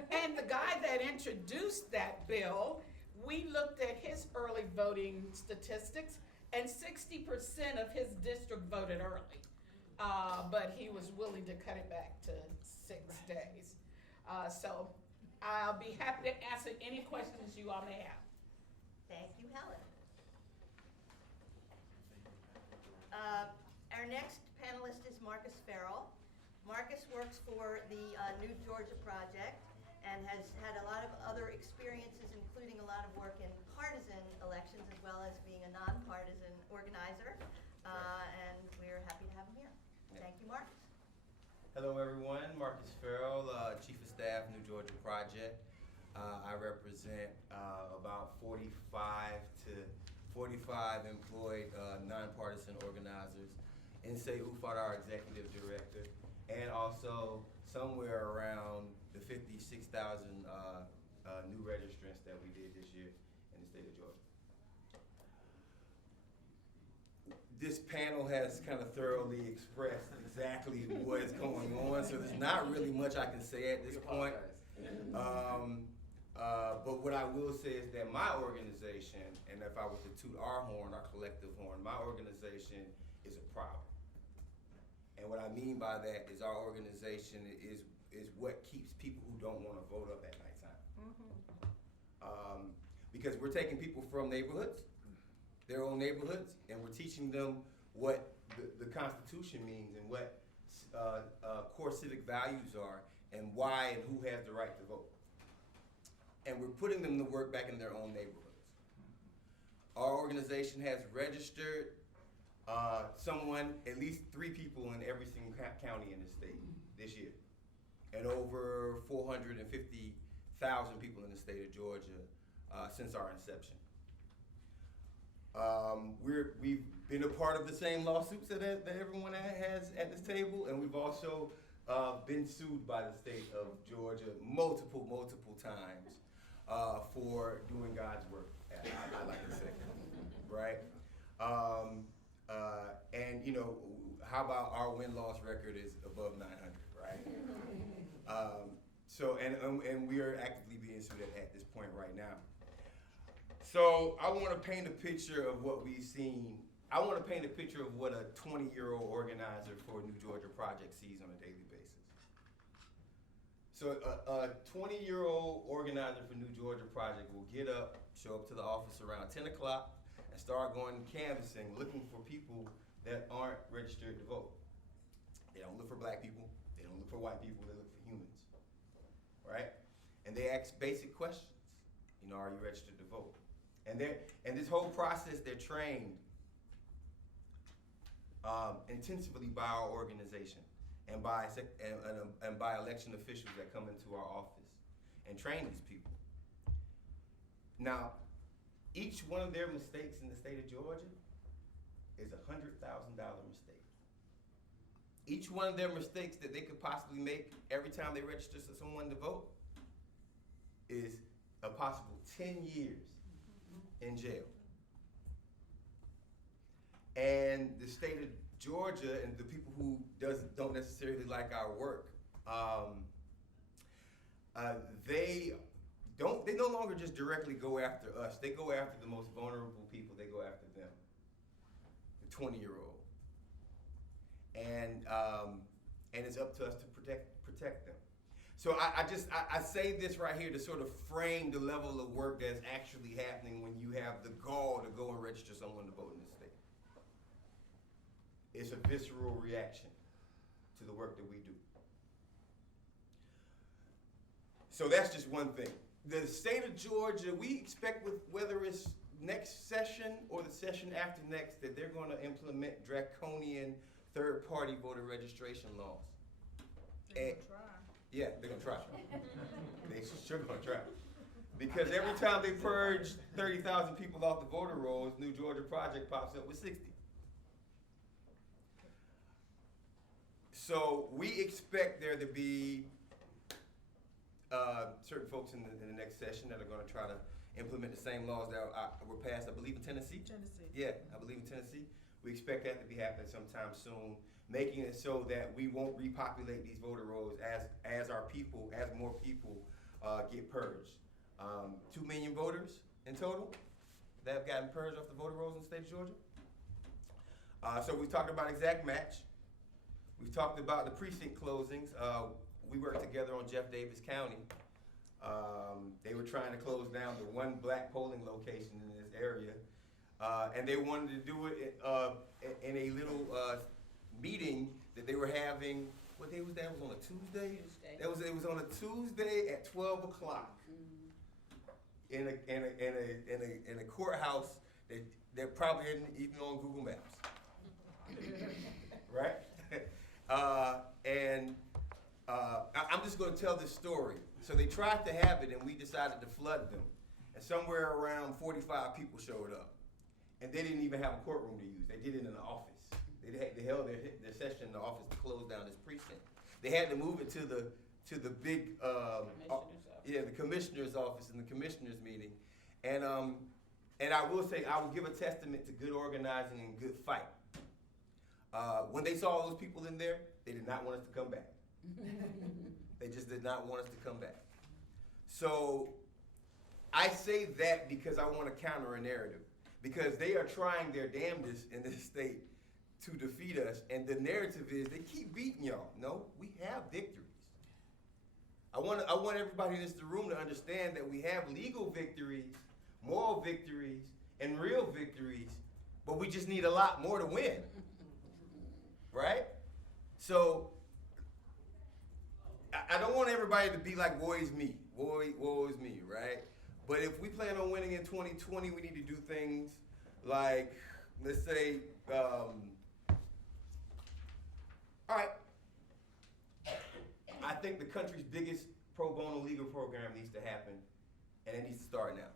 and the guy that introduced that bill, we looked at his early voting statistics, and 60% of his district voted early. But he was willing to cut it back to 6 days. So I'll be happy to answer any questions you all may have. Thank you, Helen. Our next panelist is Marcus Ferrell. Marcus works for the New Georgia Project and has had a lot of other experiences, including a lot of work in partisan elections as well as being a nonpartisan organizer. And we're happy to have him here. Thank you, Marcus. Hello everyone, Marcus Ferrell, Chief of Staff, New Georgia Project. I represent about 45 employed nonpartisan organizers. Insei Ufat, our Executive Director, and also somewhere around the 56,000 new registrants that we did this year in the state of Georgia. This panel has kind of thoroughly expressed exactly what is going on, so there's not really much I can say at this point. But what I will say is that my organization, and if I was to toot our horn, our collective horn, my organization is a problem. And what I mean by that is our organization is what keeps people who don't want to vote up at nighttime. Because we're taking people from neighborhoods, their own neighborhoods, and we're teaching them what the Constitution means and what core civic values are and why and who has the right to vote. And we're putting them to work back in their own neighborhoods. Our organization has registered at least 3 people in every single county in the state this year, and over 450,000 people in the state of Georgia since our inception. We've been a part of the same lawsuits that everyone has at this table, and we've also been sued by the state of Georgia multiple times for doing God's work, I like to say, right? And you know, how about our win-loss record is above 900, right? So, and we are actively being sued at this point right now. So I want to paint a picture of what we've seen. I want to paint a picture of what a 20-year-old organizer for New Georgia Project sees on a daily basis. So a 20-year-old organizer for New Georgia Project will get up, show up to the office around 10 o'clock, and start going canvassing, looking for people that aren't registered to vote. They don't look for black people, they don't look for white people, they look for humans, right? And they ask basic questions. You know, are you registered to vote? And this whole process, they're trained intensively by our organization and by election officials that come into our office and train these people. Now, each one of their mistakes in the state of Georgia is a $100,000 mistake. Each one of their mistakes that they could possibly make every time they register someone to vote is a possible 10 years in jail. And the state of Georgia and the people who don't necessarily like our work, they no longer just directly go after us. They go after the most vulnerable people. They go after them, the 20-year-old. And it's up to us to protect them. So I say this right here to sort of frame the level of work that's actually happening when you have the gall to go and register someone to vote in this state. It's a visceral reaction to the work that we do. So that's just one thing. The state of Georgia, we expect whether it's next session or the session after next that they're going to implement draconian third-party voter registration laws. They're gonna try. Yeah, they're gonna try. They sure gonna try. Because every time they purge 30,000 people off the voter rolls, New Georgia Project pops up with 60. So we expect there to be certain folks in the next session that are going to try to implement the same laws that were passed, I believe, in Tennessee. Tennessee. Yeah, I believe in Tennessee. We expect that to be happening sometime soon, making it so that we won't repopulate these voter rolls as more people get purged. 2 million voters in total that have gotten purged off the voter rolls in the state of Georgia. So we talked about exact match. We've talked about the precinct closings. We worked together on Jeff Davis County. They were trying to close down the one black polling location in this area. And they wanted to do it in a little meeting that they were having. What day was that? It was on a Tuesday? It was on a Tuesday at 12 o'clock in a courthouse that probably isn't even on Google Maps. Right? I'm just going to tell this story. So they tried to have it, and we decided to flood them. And somewhere around 45 people showed up. And they didn't even have a courtroom to use. They did it in the office. They held their session in the office to close down this precinct. They had to move it to the big, the commissioner's office and the commissioner's meeting. And I will say, I will give a testament to good organizing and good fight. When they saw all those people in there, they did not want us to come back. They just did not want us to come back. So I say that because I want to counter a narrative. Because they are trying their damnedest in this state to defeat us, and the narrative is they keep beating y'all. No, we have victories. I want everybody in this room to understand that we have legal victories, moral victories, and real victories, but we just need a lot more to win. Right? So I don't want everybody to be like, woe is me, woe is me, right? But if we plan on winning in 2020, we need to do things like, let's say, all right, I think the country's biggest pro bono legal program needs to happen, and it needs to start now.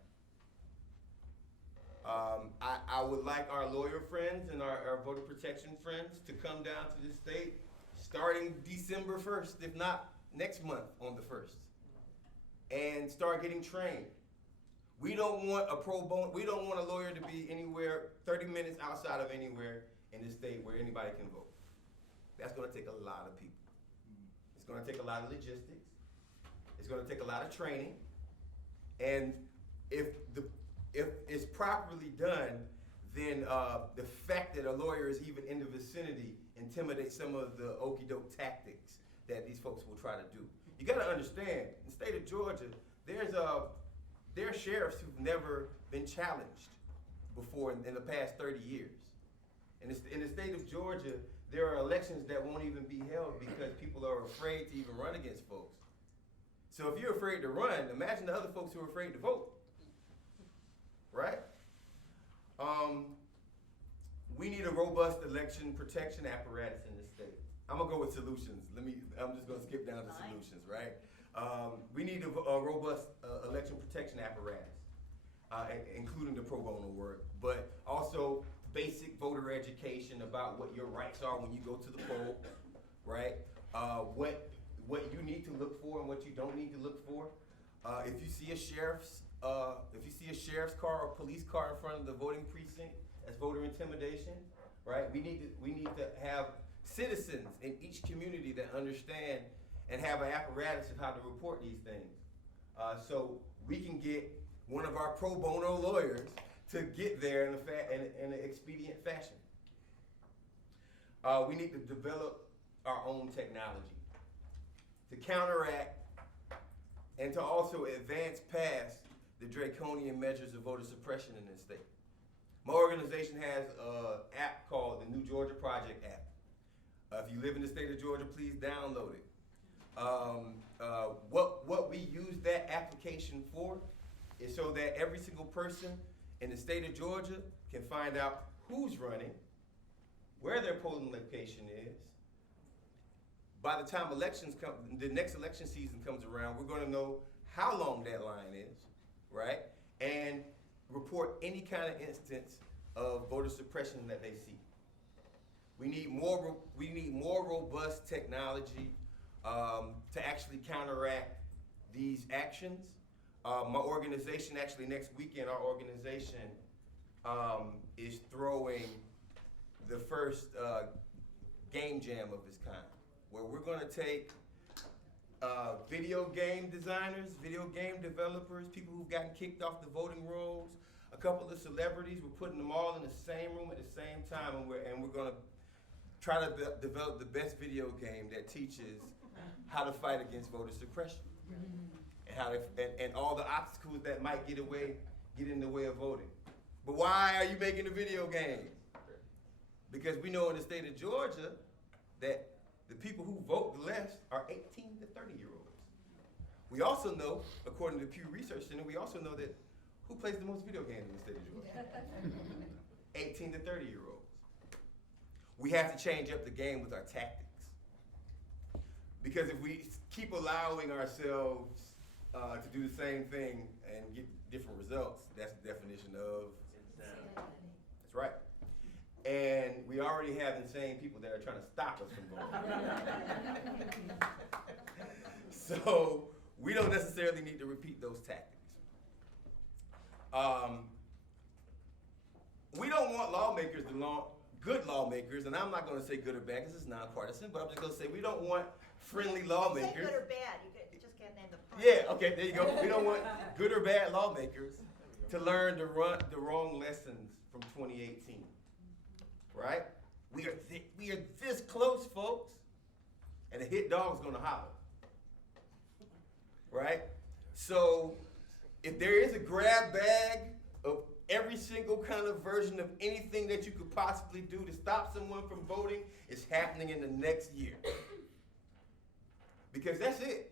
I would like our lawyer friends and our voter protection friends to come down to the state starting December 1st, if not next month on the 1st, and start getting trained. We don't want a lawyer to be anywhere 30 minutes outside of anywhere in the state where anybody can vote. That's going to take a lot of people. It's going to take a lot of logistics. It's going to take a lot of training. And if it's properly done, then the fact that a lawyer is even in the vicinity intimidates some of the okey-doke tactics that these folks will try to do. You got to understand, in the state of Georgia, there are sheriffs who've never been challenged before in the past 30 years. In the state of Georgia, there are elections that won't even be held because people are afraid to even run against folks. So if you're afraid to run, imagine the other folks who are afraid to vote. Right? We need a robust election protection apparatus in this state. I'm gonna go with solutions. I'm just gonna skip down to solutions, right? We need a robust election protection apparatus, including the pro bono work, but also basic voter education about what your rights are when you go to the poll, right? What you need to look for and what you don't need to look for. If you see a sheriff's car or police car in front of the voting precinct, that's voter intimidation, right? We need to have citizens in each community that understand and have an apparatus of how to report these things. So we can get one of our pro bono lawyers to get there in an expedient fashion. We need to develop our own technology to counteract and to also advance past the draconian measures of voter suppression in this state. My organization has an app called the New Georgia Project app. If you live in the state of Georgia, please download it. What we use that application for is so that every single person in the state of Georgia can find out who's running, where their polling location is. By the time elections come, the next election season comes around, we're going to know how long that line is, right? And report any kind of instance of voter suppression that they see. We need more robust technology to actually counteract these actions. My organization, actually next weekend, our organization is throwing the first game jam of its kind, where we're gonna take video game designers, video game developers, people who've gotten kicked off the voting rolls, a couple of celebrities. We're putting them all in the same room at the same time, and we're gonna try to develop the best video game that teaches how to fight against voter suppression and how to, and all the obstacles that might get in the way of voting. But why are you making a video game? Because we know in the state of Georgia that the people who vote the less are 18 to 30-year-olds. We also know, according to the Pew Research Center, we also know that who plays the most video games in the state of Georgia? 18 to 30-year-olds. We have to change up the game with our tactics. Because if we keep allowing ourselves to do the same thing and get different results, that's the definition of insanity. That's right. And we already have insane people that are trying to stop us from voting. So we don't necessarily need to repeat those tactics. We don't want lawmakers good lawmakers, and I'm not going to say good or bad because it's nonpartisan, but I'm just going to say we don't want friendly lawmakers. Say good or bad, you just can't name the party. Yeah, okay, there you go. We don't want good or bad lawmakers to learn the wrong lessons from 2018. Right? We are this close, folks, and the hit dog's gonna holler. Right? So if there is a grab bag of every single kind of version of anything that you could possibly do to stop someone from voting, it's happening in the next year. Because that's it.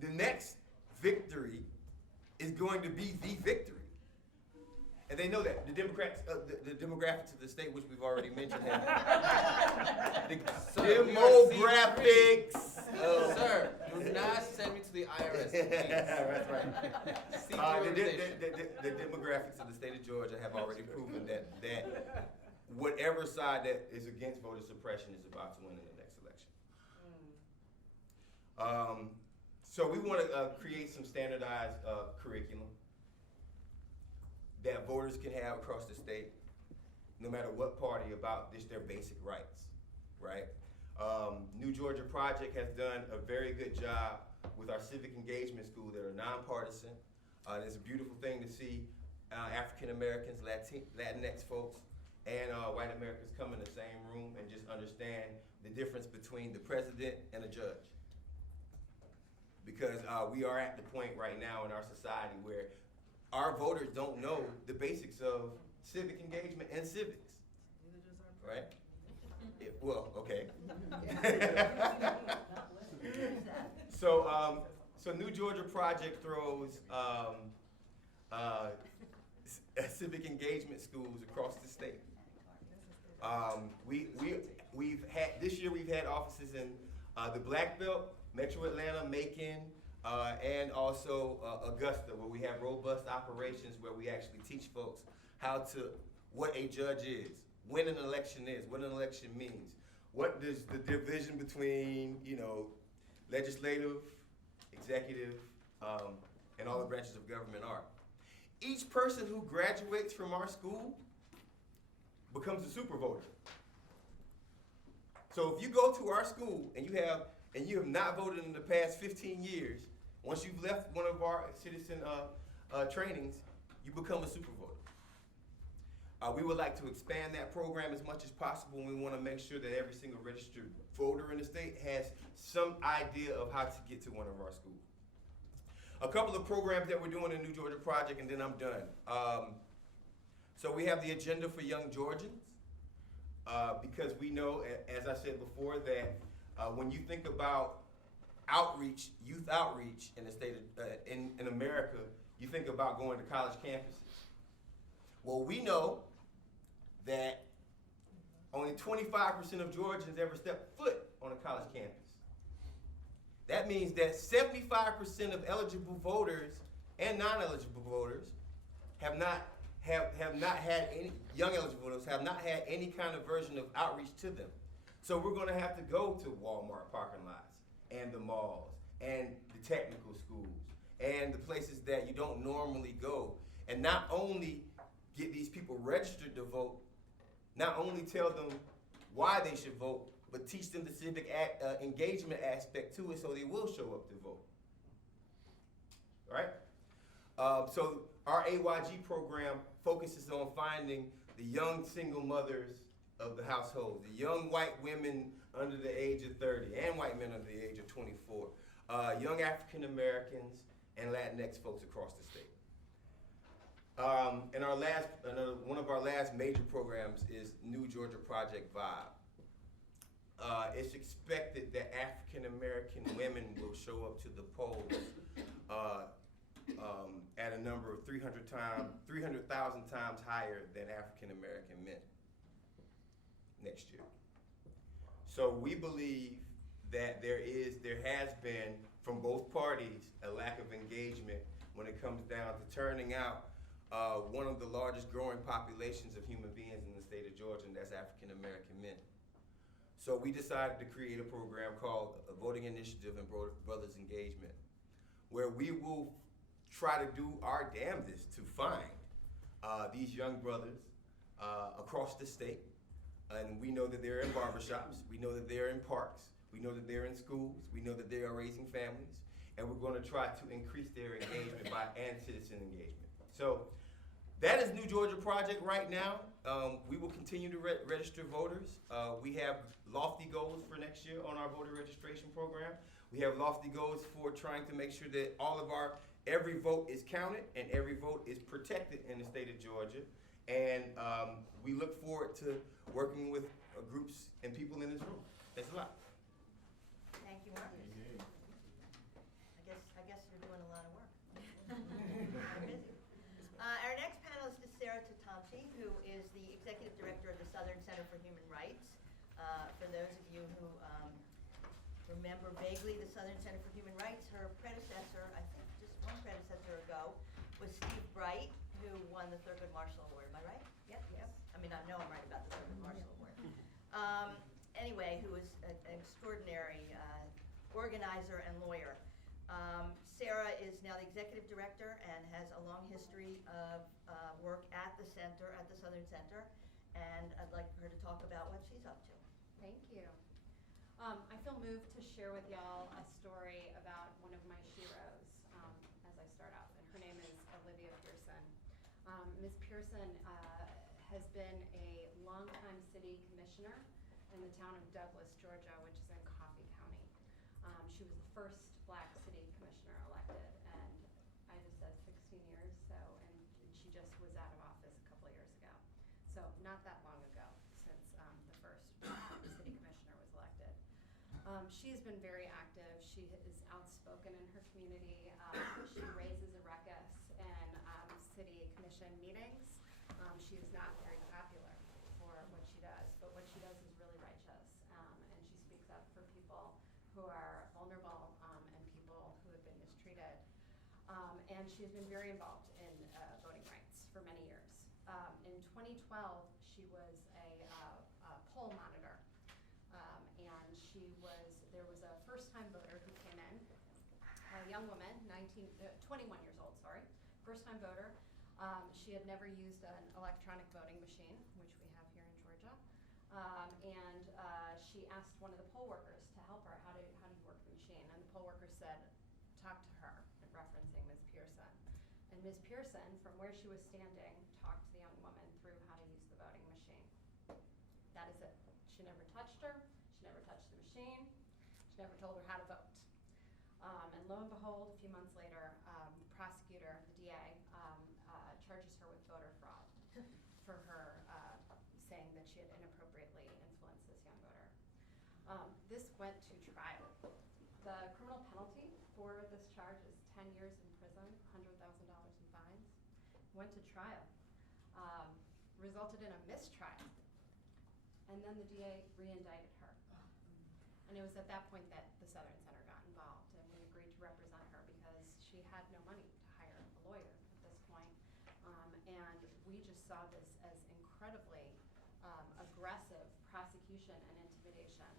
The next victory is going to be the victory. And they know that. The Democrats, the demographics of the state, which we've already mentioned, the demographics. Sir, do not send me to the IRS. That's right. See prioritization. The demographics of the state of Georgia have already proven that whatever side that is against voter suppression is about to win in the next election. So we want to create some standardized curriculum that voters can have across the state, no matter what party, about their basic rights, right? New Georgia Project has done a very good job with our civic engagement schools that are nonpartisan. It's a beautiful thing to see African Americans, Latinx folks, and white Americans come in the same room and just understand the difference between the president and a judge. Because we are at the point right now in our society where our voters don't know the basics of civic engagement and civics, right? Well, okay. So New Georgia Project throws civic engagement schools across the state. We've had this year. We've had offices in the Black Belt, Metro Atlanta, Macon, and also Augusta, where we have robust operations where we actually teach folks what a judge is, when an election is, what an election means, what does the division between, legislative, executive, and all the branches of government are. Each person who graduates from our school becomes a super voter. So if you go to our school and you have not voted in the past 15 years, once you've left one of our citizen trainings, you become a super voter. We would like to expand that program as much as possible, and we want to make sure that every single registered voter in the state has some idea of how to get to one of our schools. A couple of programs that we're doing in New Georgia Project, and then I'm done. So we have the Agenda for Young Georgians, because we know, as I said before, that when you think about outreach, youth outreach in the state of, in America, you think about going to college campuses. Well, we know that only 25% of Georgians ever step foot on a college campus. That means that 75% of eligible voters and non-eligible voters have not had any, young eligible voters have not had any kind of version of outreach to them. So we're gonna have to go to Walmart parking lots and the malls and the technical schools and the places that you don't normally go, and not only get these people registered to vote, not only tell them why they should vote, but teach them the civic engagement aspect to it so they will show up to vote. All right? So our AYG program focuses on finding the young single mothers of the household, the young white women under the age of 30 and white men under the age of 24, young African Americans and Latinx folks across the state. And one of our last major programs is New Georgia Project Vibe. It's expected that African American women will show up to the polls at a number of 300,000 times higher than African American men next year. So we believe that there has been, from both parties, a lack of engagement when it comes down to turning out one of the largest growing populations of human beings in the state of Georgia, and that's African American men. So we decided to create a program called Voting Initiative and Brothers Engagement, where we will try to do our damnedest to find these young brothers across the state. And we know that they're in barbershops, we know that they're in parks, we know that they're in schools, we know that they are raising families, and we're going to try to increase their engagement and citizen engagement. So that is New Georgia Project right now. We will continue to register voters. We have lofty goals for next year on our voter registration program. We have lofty goals for trying to make sure that every vote is counted and every vote is protected in the state of Georgia. And we look forward to working with groups and people in this room. Thanks a lot. Thank you, Marcus. I guess you're doing a lot of work. You're busy. Our next panelist is Sara Totonchi, who is the Executive Director of the Southern Center for Human Rights. For those of you who remember vaguely the Southern Center for Human Rights, her predecessor, I think just one predecessor ago, was Steve Bright, who won the Thurgood Marshall Award. Am I right? Yep. I mean, I know I'm right about the Thurgood Marshall Award. Anyway, who was an extraordinary organizer and lawyer. Sara is now the Executive Director and has a long history of work at the center, at the Southern Center, and I'd like her to talk about what she's up to. Thank you. I feel moved to share with y'all a story about one of my sheroes as I start out, and her name is Olivia Pearson. Ms. Pearson has been a longtime city commissioner in the town of Douglas, Georgia, which is in Coffee County. She was the first black city commissioner elected, and I just said 16 years, and she just was out of office a couple of years ago. So not that long ago since the first city commissioner was elected. She's been very active. She is outspoken in her community. She raises a ruckus in city commission meetings. She is not very popular for what she does, but what she does is really righteous, and she speaks up for people who are vulnerable and people who have been mistreated. And she's been very involved in voting rights for many years. In 2012, she was a poll monitor, and there was a first-time voter who came in, a young woman, 21 years old, first-time voter. She had never used an electronic voting machine, which we have here in Georgia, and she asked one of the poll workers to help her. How do you work the machine? And the poll worker said, talk to her, referencing Ms. Pearson. And Ms. Pearson, from where she was standing, talked to the young woman through how to use the voting machine. That is it. She never touched her. She never touched the machine. She never told her how to vote. And lo and behold, a few months later, the prosecutor, the DA, charges her with voter fraud for her saying that she had inappropriately influenced this young voter. This went to trial. The criminal penalty for this charge is 10 years in prison, $100,000 in fines. Went to trial. Resulted in a mistrial. And then the DA re-indicted her. And it was at that point that the Southern Center got involved. represent her because she had no money to hire a lawyer at this point. And we just saw this as incredibly aggressive prosecution and intimidation,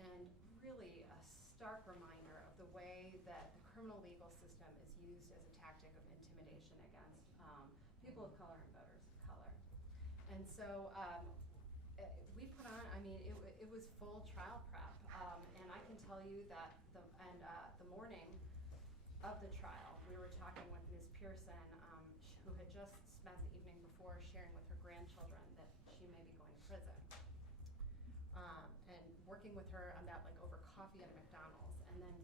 and really a stark reminder of the way that the criminal legal system is used as a tactic of intimidation against people of color and voters of color. And so we put on, I mean, it was full trial prep, and I can tell you that the morning of the trial, we were talking with Ms. Pearson, who had just spent the evening before sharing with her grandchildren that she may be going to prison. And working with her on that, like over coffee at McDonald's. And then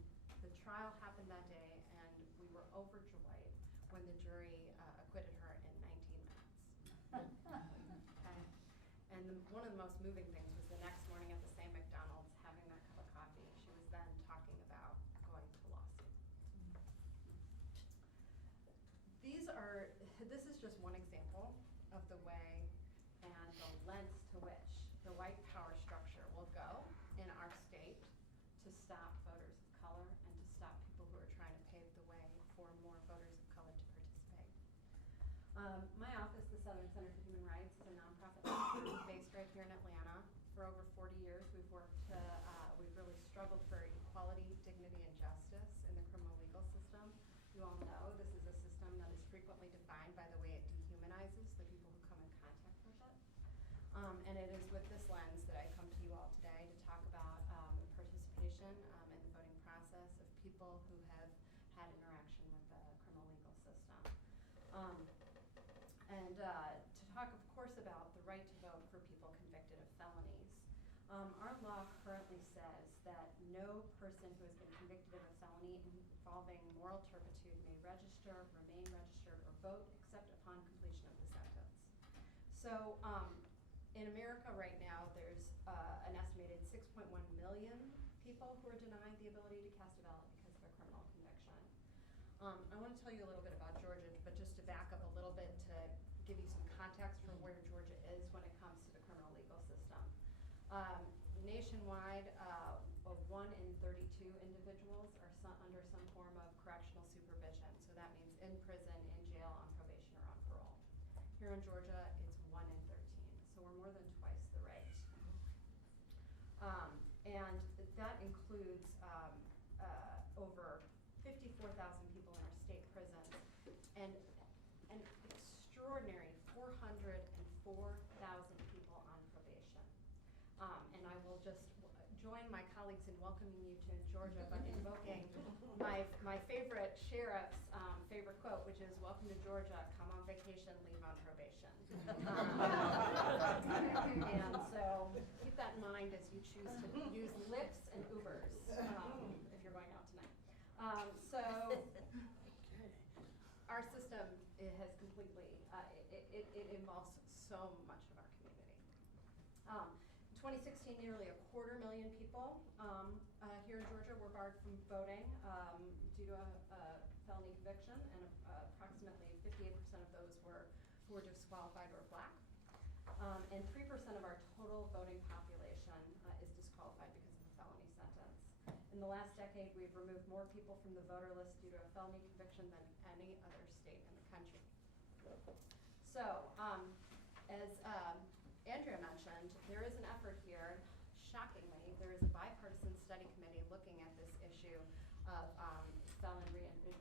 the trial happened that day, and we were overjoyed when the jury acquitted her in 19 minutes. Okay? And one of the most moving things was the next morning at the same McDonald's, having that cup of coffee, she was then talking about going to law school. This is just one example of the way and the lengths to which the white power structure will go in our state to stop voters of color and to stop people who are trying to pave the way for more voters of color to participate. My office, the Southern Center for Human Rights, is a nonprofit based right here in Atlanta. For over 40 years, we've really struggled for equality, dignity, and justice in the criminal legal system. You all know this is a system that is frequently defined by the way it dehumanizes the people who come in contact with it. And it is with this lens that I come to you all today to talk about participation in the voting process of people who have had interaction with the criminal legal system. And to talk, of course, about the right to vote for people convicted of felonies. Our law currently says that no person who has been convicted of a felony involving moral turpitude may register, remain registered, or vote except upon completion of the sentence. So in America right now, there's an estimated 6.1 million people who are denied the ability to cast a ballot because of a criminal conviction. I want to tell you a little bit about Georgia, but just to back up a little bit to give you some context for where Georgia is when it comes to the criminal legal system. Nationwide, 1 in 32 individuals are under some form of correctional supervision. So that means in prison, in jail, on probation, or on parole. Here in Georgia, it's 1 in 13. So we're more than twice the rate. And that includes over 54,000 people in our state prisons and an extraordinary 404,000 people on probation. And I will just join my colleagues in welcoming you to Georgia by invoking my favorite sheriff's favorite quote, which is, "Welcome to Georgia, come on vacation, leave on probation." And so keep that in mind as you choose to use Lyfts and Ubers if you're going out tonight. So our system, it has completely, it involves so much of our community. In 2016, nearly 250,000 people here in Georgia were barred from voting due to a felony conviction, and approximately 58% of those who were disqualified or black. And 3% of our total voting population is disqualified because of a felony sentence. In the last decade, we've removed more people from the voter list due to a felony conviction than any other state in the country. So, as Andrea mentioned, there is an effort here. Shockingly, there is a bipartisan study committee looking at this issue of felon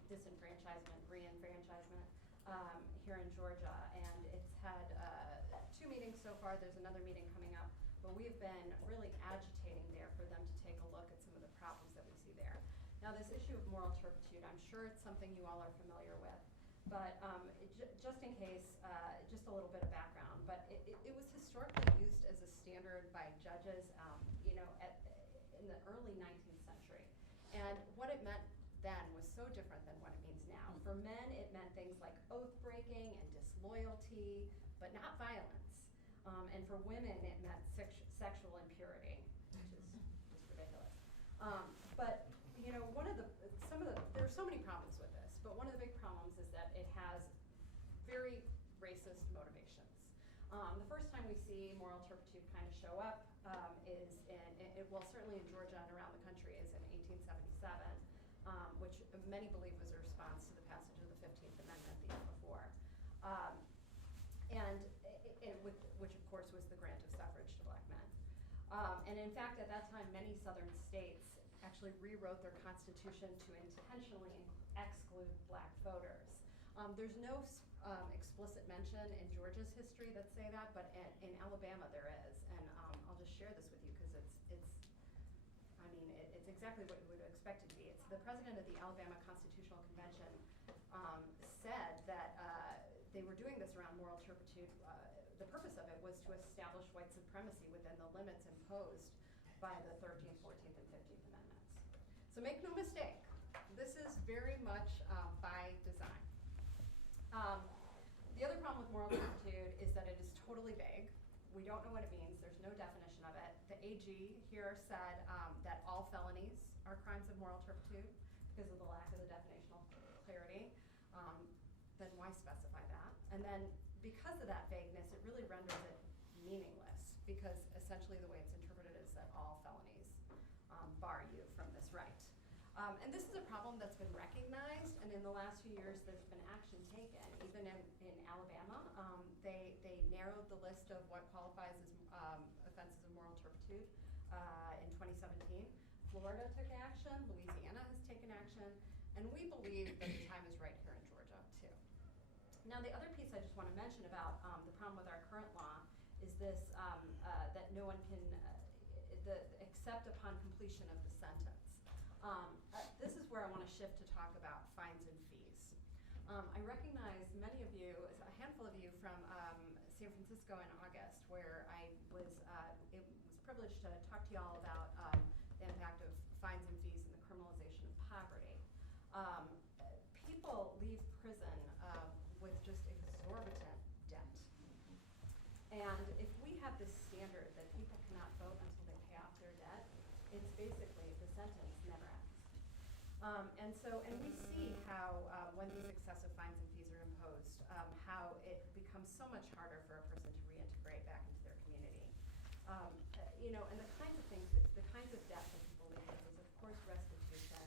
disenfranchisement, re-enfranchisement here in Georgia. And it's had 2 meetings so far. There's another meeting coming up. But we've been really agitating there for them to take a look at some of the problems that we see there. Now, this issue of moral turpitude, I'm sure it's something you all are familiar with. But just in case, just a little bit of background. But it was historically used as a standard by judges, in the early 19th century. And what it meant then was so different than what it means now. For men, it meant things like oath breaking and disloyalty, but not violence. And for women, it meant sexual impurity, which is just ridiculous. But there are so many problems with this. But one of the big problems is that it has very racist motivations. The first time we see moral turpitude kind of show up is certainly in Georgia and around the country, is in 1877, which many believe was a response to the passage of the 15th Amendment the year before. Which of course was the grant of suffrage to black men. And in fact, at that time, many southern states actually rewrote their constitution to intentionally exclude black voters. There's no explicit mention in Georgia's history that say that, but in Alabama there is. And I'll just share this with you because it's exactly what you would expect it to be. It's the president of the Alabama Constitutional Convention said that they were doing this around moral turpitude. The purpose of it was to establish white supremacy within the limits imposed by the 13th, 14th, and 15th Amendments. So make no mistake, this is very much by design. The other problem with moral turpitude is that it is totally vague. We don't know what it means. There's no definition of it. The AG here said that all felonies are crimes of moral turpitude because of the lack of the definitional clarity. Then why specify that? And then because of that vagueness, it really renders it meaningless because essentially the way it's interpreted is that all felonies bar you from this right. And this is a problem that's been recognized, and in the last few years there's been action taken. Even in Alabama, they narrowed the list of what qualifies as offenses of moral turpitude in 2017. Florida took action, Louisiana has taken action, and we believe that the time is right here in Georgia too. Now the other piece I just want to mention about the problem with our current law is this, that no one can except upon completion of the sentence. This is where I want to shift to talk about fines and fees. I recognize many of you, a handful of you from San Francisco in August, where it was privileged to talk to you all about the impact of fines and fees and the criminalization of poverty. People leave prison with just exorbitant debt. And if we have this standard that people cannot vote until they pay off their debt, it's basically the sentence never ends. And we see how when these excessive fines and fees are imposed, how it becomes so much harder for a person to reintegrate back into their community. And the kinds of things, the kinds of debt that people leave with is of course restitution,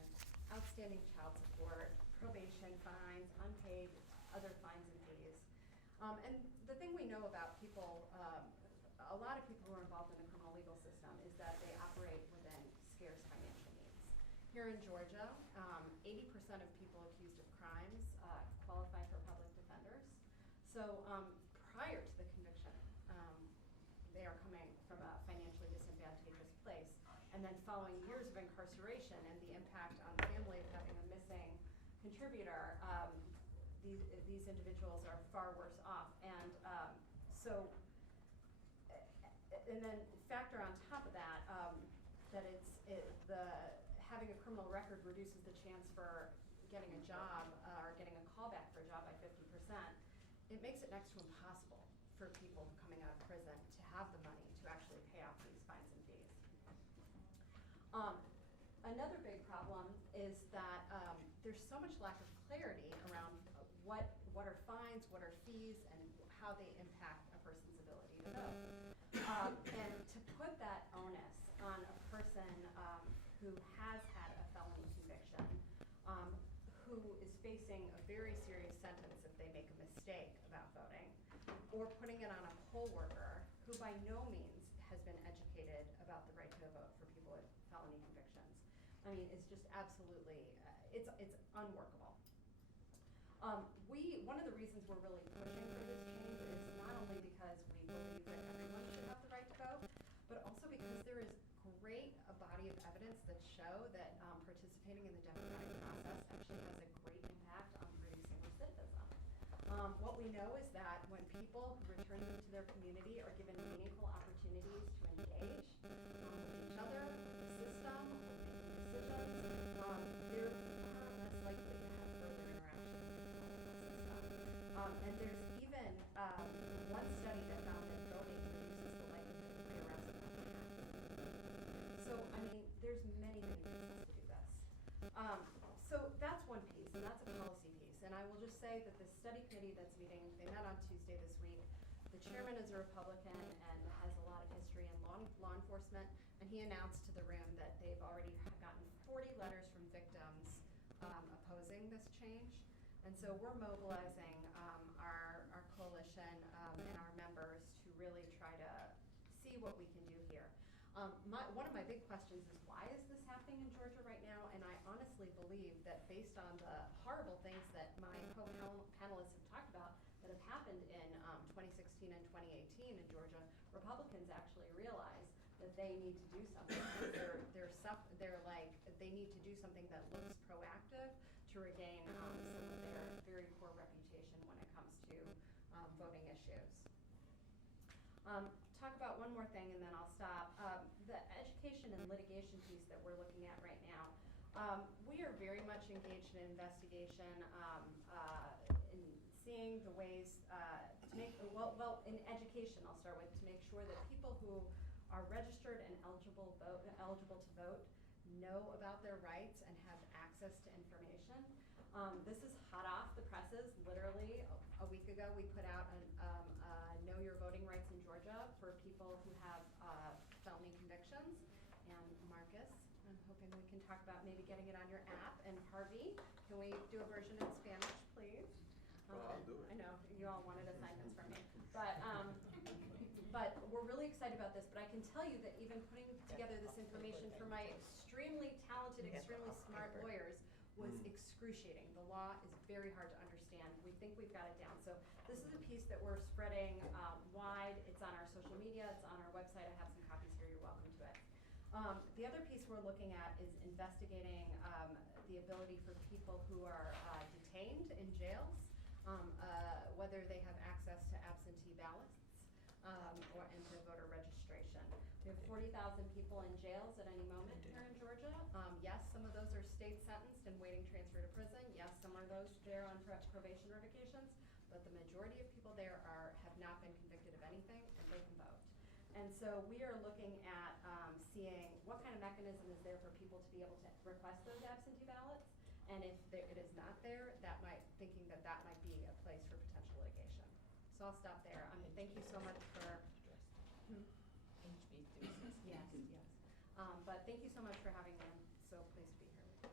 outstanding child support, probation fines, unpaid other fines and fees. And the thing we know about people, a lot of people who are involved in the criminal legal system is that they operate within scarce financial means. Here in Georgia, 80% of people accused of crimes qualify for public defenders. So prior to the conviction, they are coming from a financially disadvantageous place. And then following years of incarceration and the impact on the family of having a missing contributor, these individuals are far worse off. And and then factor on top of that, that having a criminal record reduces the chance for getting a job or getting a callback for a job by 50%. It makes it next to impossible for people coming out of prison to have the money to actually pay off these fines and fees. Another big problem is that there's so much lack of clarity around what are fines, what are fees, and how they impact a person's ability to vote. And to put that onus on a person who has had a felony conviction, who is facing a very serious sentence if they make a mistake about voting, or putting it on a poll worker who by no means has been educated about the right to vote for people with felony convictions. I mean, it's just absolutely, it's unworkable. One of the reasons we're really pushing for this change is not only because we believe that everyone should have the right to vote, but also because there is a body of evidence that show that participating in the democratic process actually has a great impact on reducing recidivism. What we know is that when people who return to their community are given meaningful opportunities to engage with each other, with the system, with making decisions, they're far less likely to have further interactions with the political system. And there's even one study that found that voting reduces the likelihood of rearrest and so, I mean, there's many, many reasons to do this. So that's one piece, and that's a policy piece. And I will just say that the study committee that's meeting, they met on Tuesday this week. The chairman is a Republican and has a lot of history in law enforcement, and he announced to the room that they've already gotten 40 letters from victims opposing this change. And so we're mobilizing our coalition and our members to really try to see what we can do here. One of my big questions is, why is this happening in Georgia right now? And I honestly believe that based on the horrible things that my co-panelists have talked about that have happened in 2016 and 2018 in Georgia, Republicans actually realize that they need to do something. They need to do something that looks proactive to regain some of their very poor reputation when it comes to voting issues. Talk about one more thing and then I'll stop. The education and litigation piece that we're looking at right now. We are very much engaged in investigation, in seeing the ways to make, in education I'll start with, to make sure that people who are registered and eligible to vote know about their rights and have access to information. This is hot off the presses. Literally a week ago we put out Know Your Voting Rights in Georgia for people who have felony convictions. And Marcus, I'm hoping we can talk about maybe getting it on your app. And Harvey, can we do a version in Spanish, please? I'll do it. I know, you all wanted assignments from me. But we're really excited about this. But I can tell you that even putting together this information for my extremely talented, extremely smart lawyers was excruciating. The law is very hard to understand. We think we've got it down. So this is a piece that we're spreading wide. It's on our social media. It's on our website. I have some copies here. You're welcome to it. The other piece we're looking at is investigating the ability for people who are detained in jails, whether they have access to absentee ballots and to voter registration. We have 40,000 people in jails at any moment here in Georgia. Yes, some of those are state sentenced and waiting transfer to prison. Yes, some are those there on probation revocations, but the majority of people there have not been convicted of anything and they can vote. And so we are looking at seeing what kind of mechanism is there for people to be able to request those absentee ballots, and if it is not there, thinking that might be a place for potential litigation. So I'll stop there. Thank you so much for. Yes. But thank you so much for having me. I'm so pleased to be here with you.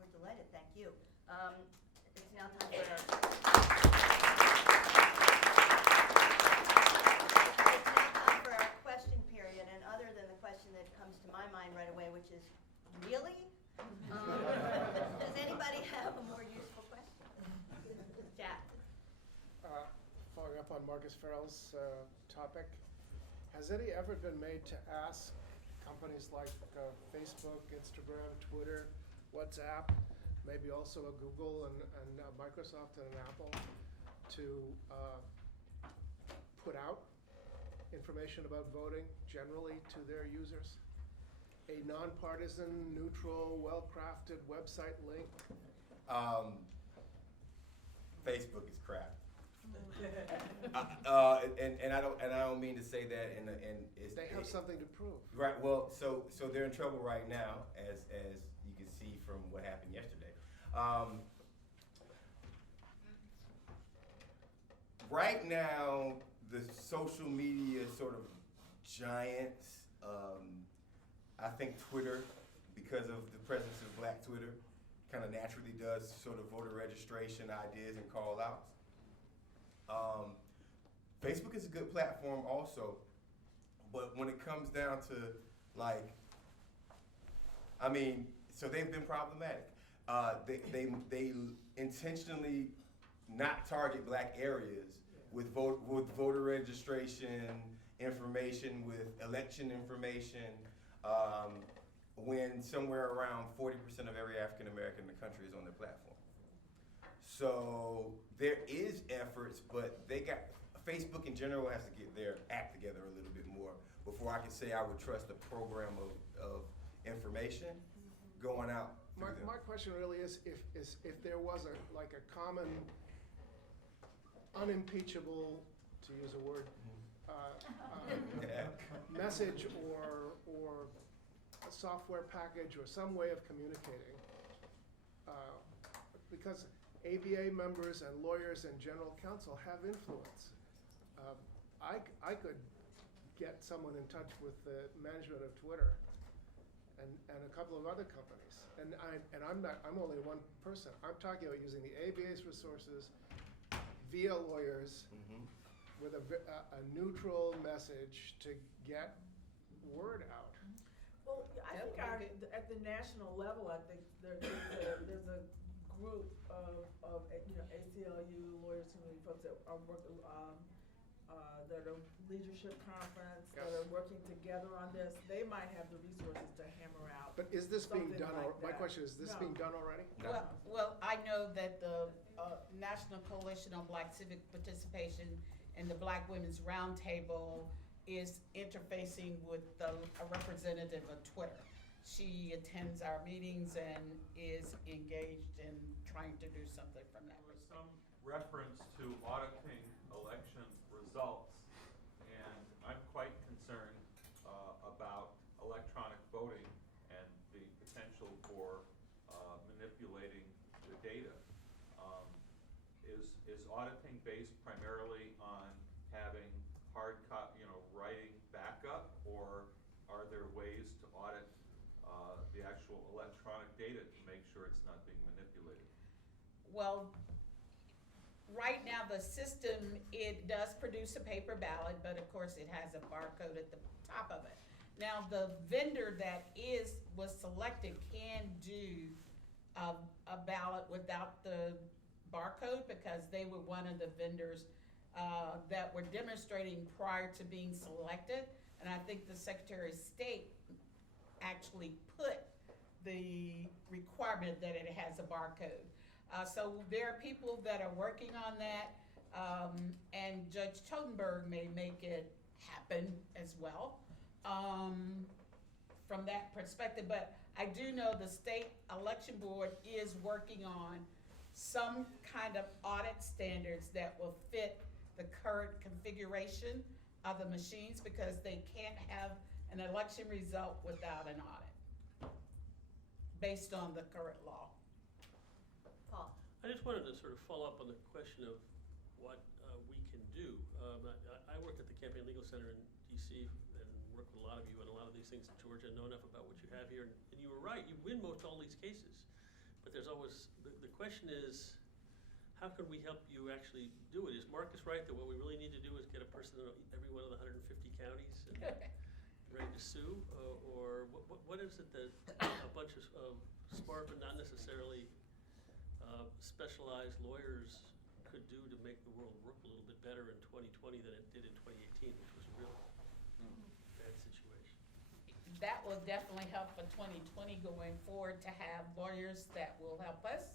We're delighted, thank you. It's now time for our question period, and other than the question that comes to my mind right away, which is, really? Does anybody have a more useful question? Jack. Following up on Marcus Ferrell's topic, has any effort been made to ask companies like Facebook, Instagram, Twitter, WhatsApp, maybe also a Google and Microsoft and an Apple to put out information about voting generally to their users? A nonpartisan, neutral, well-crafted website link? Facebook is crap. And I don't mean to say that they have something to prove. Right. Well, so they're in trouble right now, as you can see from what happened yesterday. Right now, the social media sort of giants, I think Twitter, because of the presence of Black Twitter, kind of naturally does sort of voter registration ideas and call outs. Facebook is a good platform also, but when it comes down to so they've been problematic. They intentionally not target Black areas with voter registration information, with election information, when somewhere around 40% of every African American in the country is on their platform. So there is efforts, but Facebook in general has to get their act together a little bit more before I can say I would trust a program of information going out. My question really is if there was a common, unimpeachable, to use a word, message or a software package or some way of communicating, because ABA members and lawyers and general counsel have influence. I could get someone in touch with the management of Twitter and a couple of other companies. And I'm only one person. I'm talking about using the ABA's resources via lawyers with a neutral message to get word out. Well, I think at the national level, I think there's a group of ACLU lawyers, community folks that are working, that are leadership conference, that are working together on this. They might have the resources to hammer out. But is this being something done? like My that. question is this being done already? Well, I know that the National Coalition on Black Civic Participation and the Black Women's Roundtable is interfacing with a representative of Twitter. She attends our meetings and is engaged in trying to do something from that. There was some reference to auditing election results, and I'm quite concerned about electronic voting and the potential for manipulating the data. Is auditing based primarily on having hard copy, writing backup, or are there ways to audit the actual electronic data to make sure it's not being manipulated? Well, right now the system, it does produce a paper ballot, but of course it has a barcode at the top of it. Now the vendor that was selected can do a ballot without the barcode because they were one of the vendors that were demonstrating prior to being selected. And I think the Secretary of State actually put the requirement that it has a barcode. So there are people that are working on that, and Judge Totenberg may make it happen as well from that perspective. But I do know the State Election Board is working on some kind of audit standards that will fit the current configuration of the machines, because they can't have an election result without an audit based on the current law. Paul? I just wanted to sort of follow up on the question of what we can do. I work at the Campaign Legal Center in DC and work with a lot of you on a lot of these things in Georgia. I know enough about what you have here, and you were right, you win most all these cases. But there's always, the question is, how can we help you actually do it? Is Marcus right that what we really need to do is get a person in every one of the 150 counties and ready to sue? Or what is it that a bunch of smart but not necessarily specialized lawyers could do to make the world work a little bit better in 2020 than it did in 2018, which was a real bad situation? That will definitely help for 2020 going forward, to have lawyers that will help us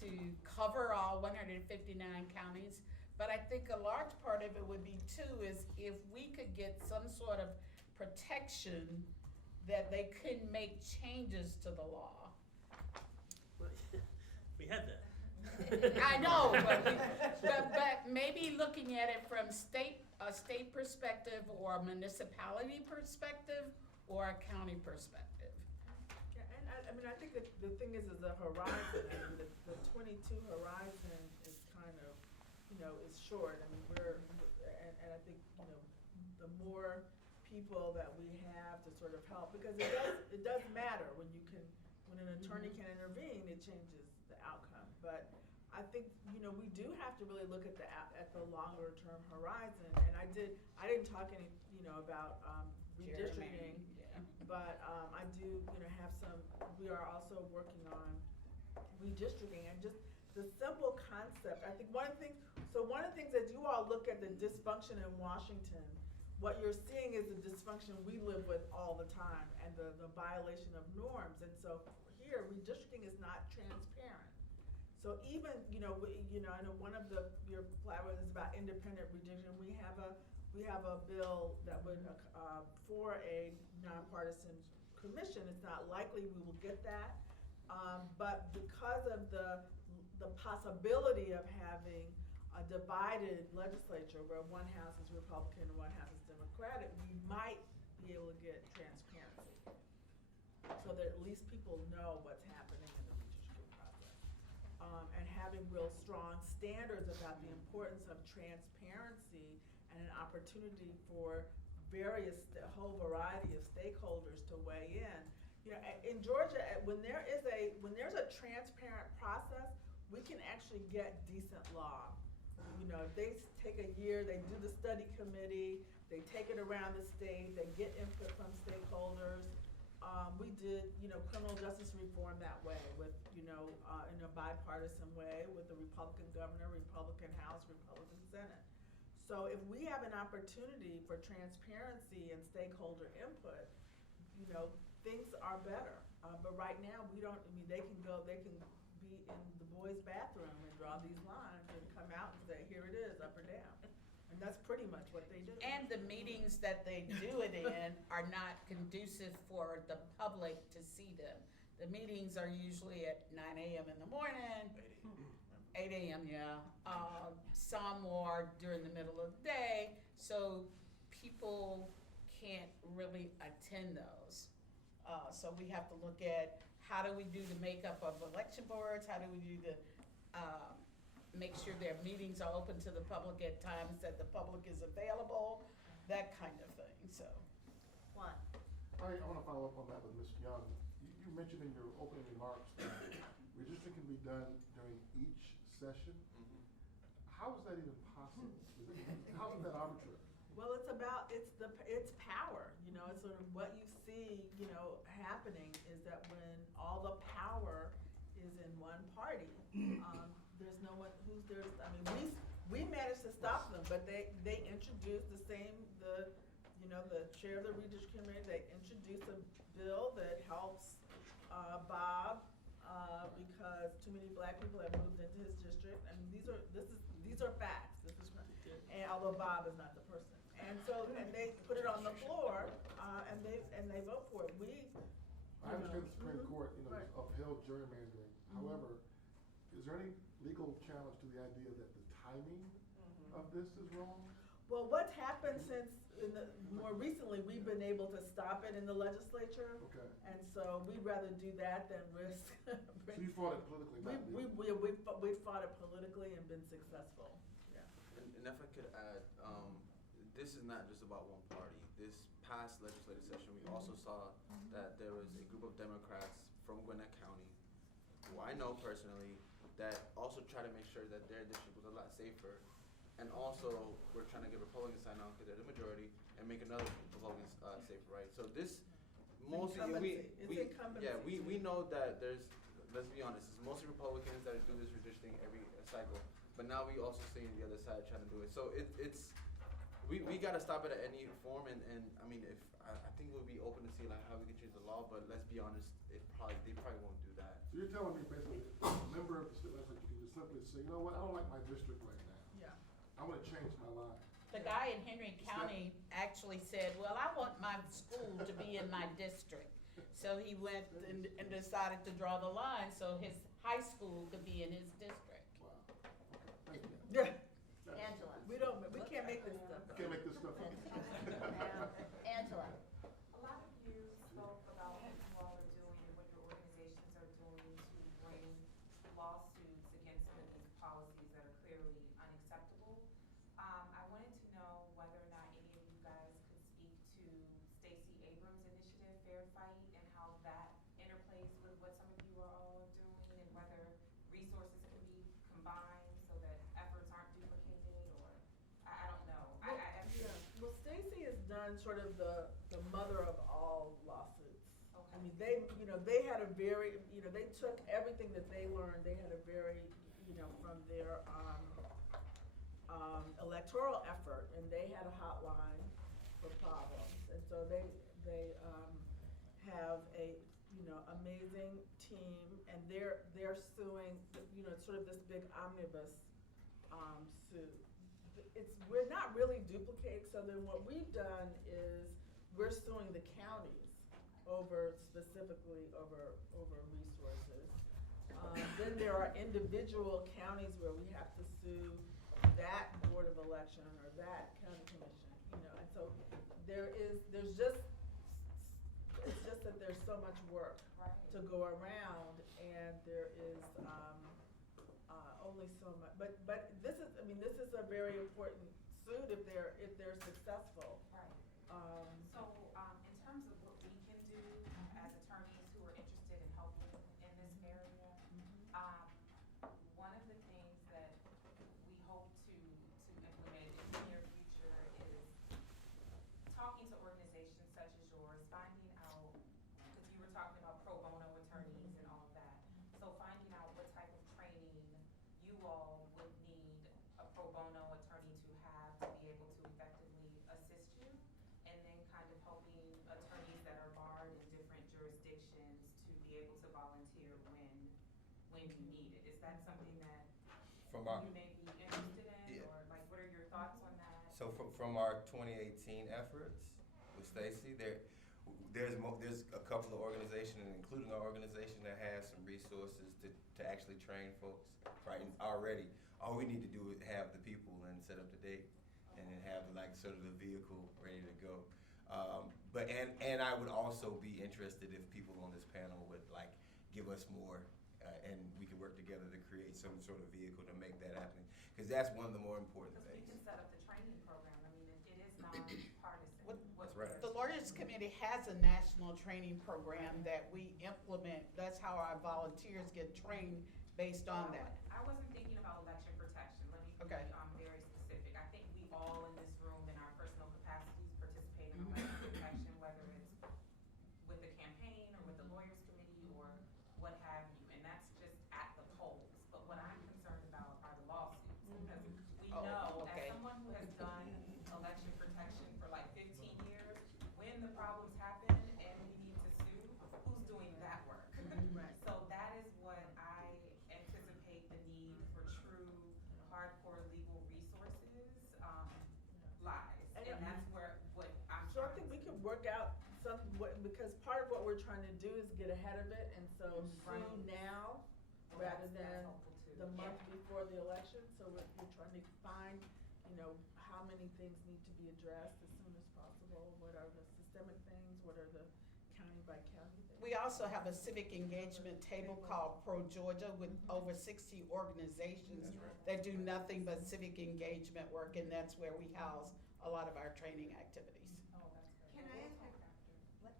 to cover all 159 counties. But I think a large part of it would be too is if we could get some sort of protection that they couldn't make changes to the law. Well, we had that. I know, but maybe looking at it from a state perspective or a municipality perspective or a county perspective. Yeah, and I think that the thing is the horizon. I mean, the 22 horizon is kind of, is short. I mean, and I think, the more people that we have to sort of help, because it does matter when an attorney can intervene, it changes the outcome. But I think, we do have to really look at the longer term horizon. And I didn't talk any, about redistricting. But I do, have some. We are also working on redistricting, and just the simple concept. I think one of the things as you all look at the dysfunction in Washington, what you're seeing is the dysfunction we live with all the time, and the violation of norms. And so here, redistricting is not transparent. So even, I know one of your flowers is about independent redistricting. We have a bill that would for a nonpartisan commission. It's not likely we will get that, but because of the possibility of having a divided legislature where one house is Republican and one house is Democratic, we might be able to get transparency, so that at least people know what's happening in the redistricting process, and having real strong standards about the importance of transparency and an opportunity for a whole variety of stakeholders to weigh in. You know, in Georgia, when there's a transparent process, we can actually get decent law. You know, they take a year, they do the study committee, they take it around the state, they get input from stakeholders. We did, you know, criminal justice reform that way with, you know, in a bipartisan way with the Republican governor, Republican House, Republican Senate. So if we have an opportunity for transparency and stakeholder input, you know, things are better. But right now, we don't, I mean, they can be in the boys' bathroom and draw these lines and come out and say, here it is, up or down. And that's pretty much what they do. And the meetings that they do it in are not conducive for the public to see them. The meetings are usually at 9 a.m. in the morning. 8 a.m., yeah. Some are during the middle of the day, so people can't really attend those. So we have to look at how do we do the makeup of election boards, how do we do the, make sure their meetings are open to the public at times that the public is available, that kind of thing, so. Juan? I want to follow up on that with Ms. Young. You mentioned in your opening remarks that redistricting can be done during each session. How is that even possible? How is that arbitrary? Well, it's power, you know, it's sort of what you see, you know, happening is that when all the power is in one party, there's no one I mean, we managed to stop them, but they introduced the chair of the redistricting committee, they introduced a bill that helps Bob, because too many black people have moved into his district. I mean, these are facts. And although Bob is not the person. And they put it on the floor, and they vote for it. I understand the Supreme Court, has upheld gerrymandering. However, is there any legal challenge to the idea that the timing of this is wrong? Well, what's happened since more recently, we've been able to stop it in the legislature. Okay. And so we'd rather do that than risk. So you fought it politically, not We've fought it politically and been successful. Yeah. And if I could add, this is not just about one party. This past legislative session, we also saw that there was a group of Democrats from Gwinnett County, who I know personally, that also try to make sure that their district was a lot safer. And also, we're trying to get Republicans signed on because they're the majority, and make another Republican safer, right? So this, mostly, we know that there's, let's be honest, it's mostly Republicans that do this redistricting every cycle. But now we also seeing the other side trying to do it. So we gotta stop it at any form, and I mean, I think we'll be open to see like how we can change the law, but let's be honest, they probably won't do that. So you're telling me basically, a member of the state legislature can just simply say, you know what, I don't like my district right now. Yeah. I want to change my line. The guy in Henry County actually said, well, I want my school to be in my district. So he went and decided to draw the line so his high school could be in his district. Wow. Okay. Thank you. Yeah. Angela? We can't make this stuff up. I can't make this stuff up. Angela? A lot of you spoke about what you all are doing and what your organizations are doing to bring lawsuits against some of these policies that are clearly unacceptable. I wanted to know whether or not any of you guys could speak to Stacey Abrams' initiative, Fair Fight, and how that interplays with what some of you are all doing, and whether resources can be combined so that efforts aren't duplicated, or I don't know. Well, Stacey has done sort of the mother of all lawsuits. Okay. I mean, they had a very, they took everything that they learned, they had a very, from their electoral effort, and they had a hotline for problems. And so they have a, amazing team, and they're suing, sort of this big omnibus suit. We're not really duplicating, so then what we've done is we're suing the counties specifically over resources. Then there are individual counties where we have to sue that board of election or that county commission, and so it's just that there's so much work to go around, and there is only so much, but this is a very important suit if they're successful. Right. So in terms of what talking about pro bono attorneys and all of that. So finding out what type of training you all would need a pro bono attorney to have to be able to effectively assist you, and then kind of helping attorneys that are barred in different jurisdictions to be able to volunteer when you need it. Is that something that From our, you may be interested in, Yeah. or like, what are your thoughts on that? so from our 2018 efforts with Stacy, there's a couple of organizations, including our organization, that has some resources to actually train folks right already. All we need to do is have the people and set up the date, and then have like sort of the vehicle ready to go. But I would also be interested if people on this panel would like give us more, and we can work together to create some sort of vehicle to make that happen. Because that's one of the more important Because we things. can set up the training program. I mean, it is nonpartisan. What- what That's right. we're The Lawyers Committee has a national training program that we implement. That's how our volunteers get trained based on that. I wasn't thinking about election protection. Let me Okay. be very specific. I think we all in this room in our personal capacities participate in election protection, whether it's with the campaign or with the Lawyers Committee or what have you. And that's just at the polls. But what I'm concerned about are the lawsuits. Because we Oh, know, okay. as someone who has done election protection for like 15 years, when the problems happen and we need to sue, who's doing that work? So that is what I anticipate the need for true hardcore legal resources lies. And that's where, what I'm So I trying think we to could work out something, because part of what we're trying to do is get ahead of it, and so Right. sue now Oh, rather that's than helpful too. the Yeah. month before the election. So we're trying to find, how many things need to be addressed as soon as possible. What are the systemic things? What are the county by county things? We also have a civic engagement table called Pro Georgia with over 60 organizations that do nothing but civic engagement work, and that's where we house a lot of our training activities. Oh, that's good. Can I ask what?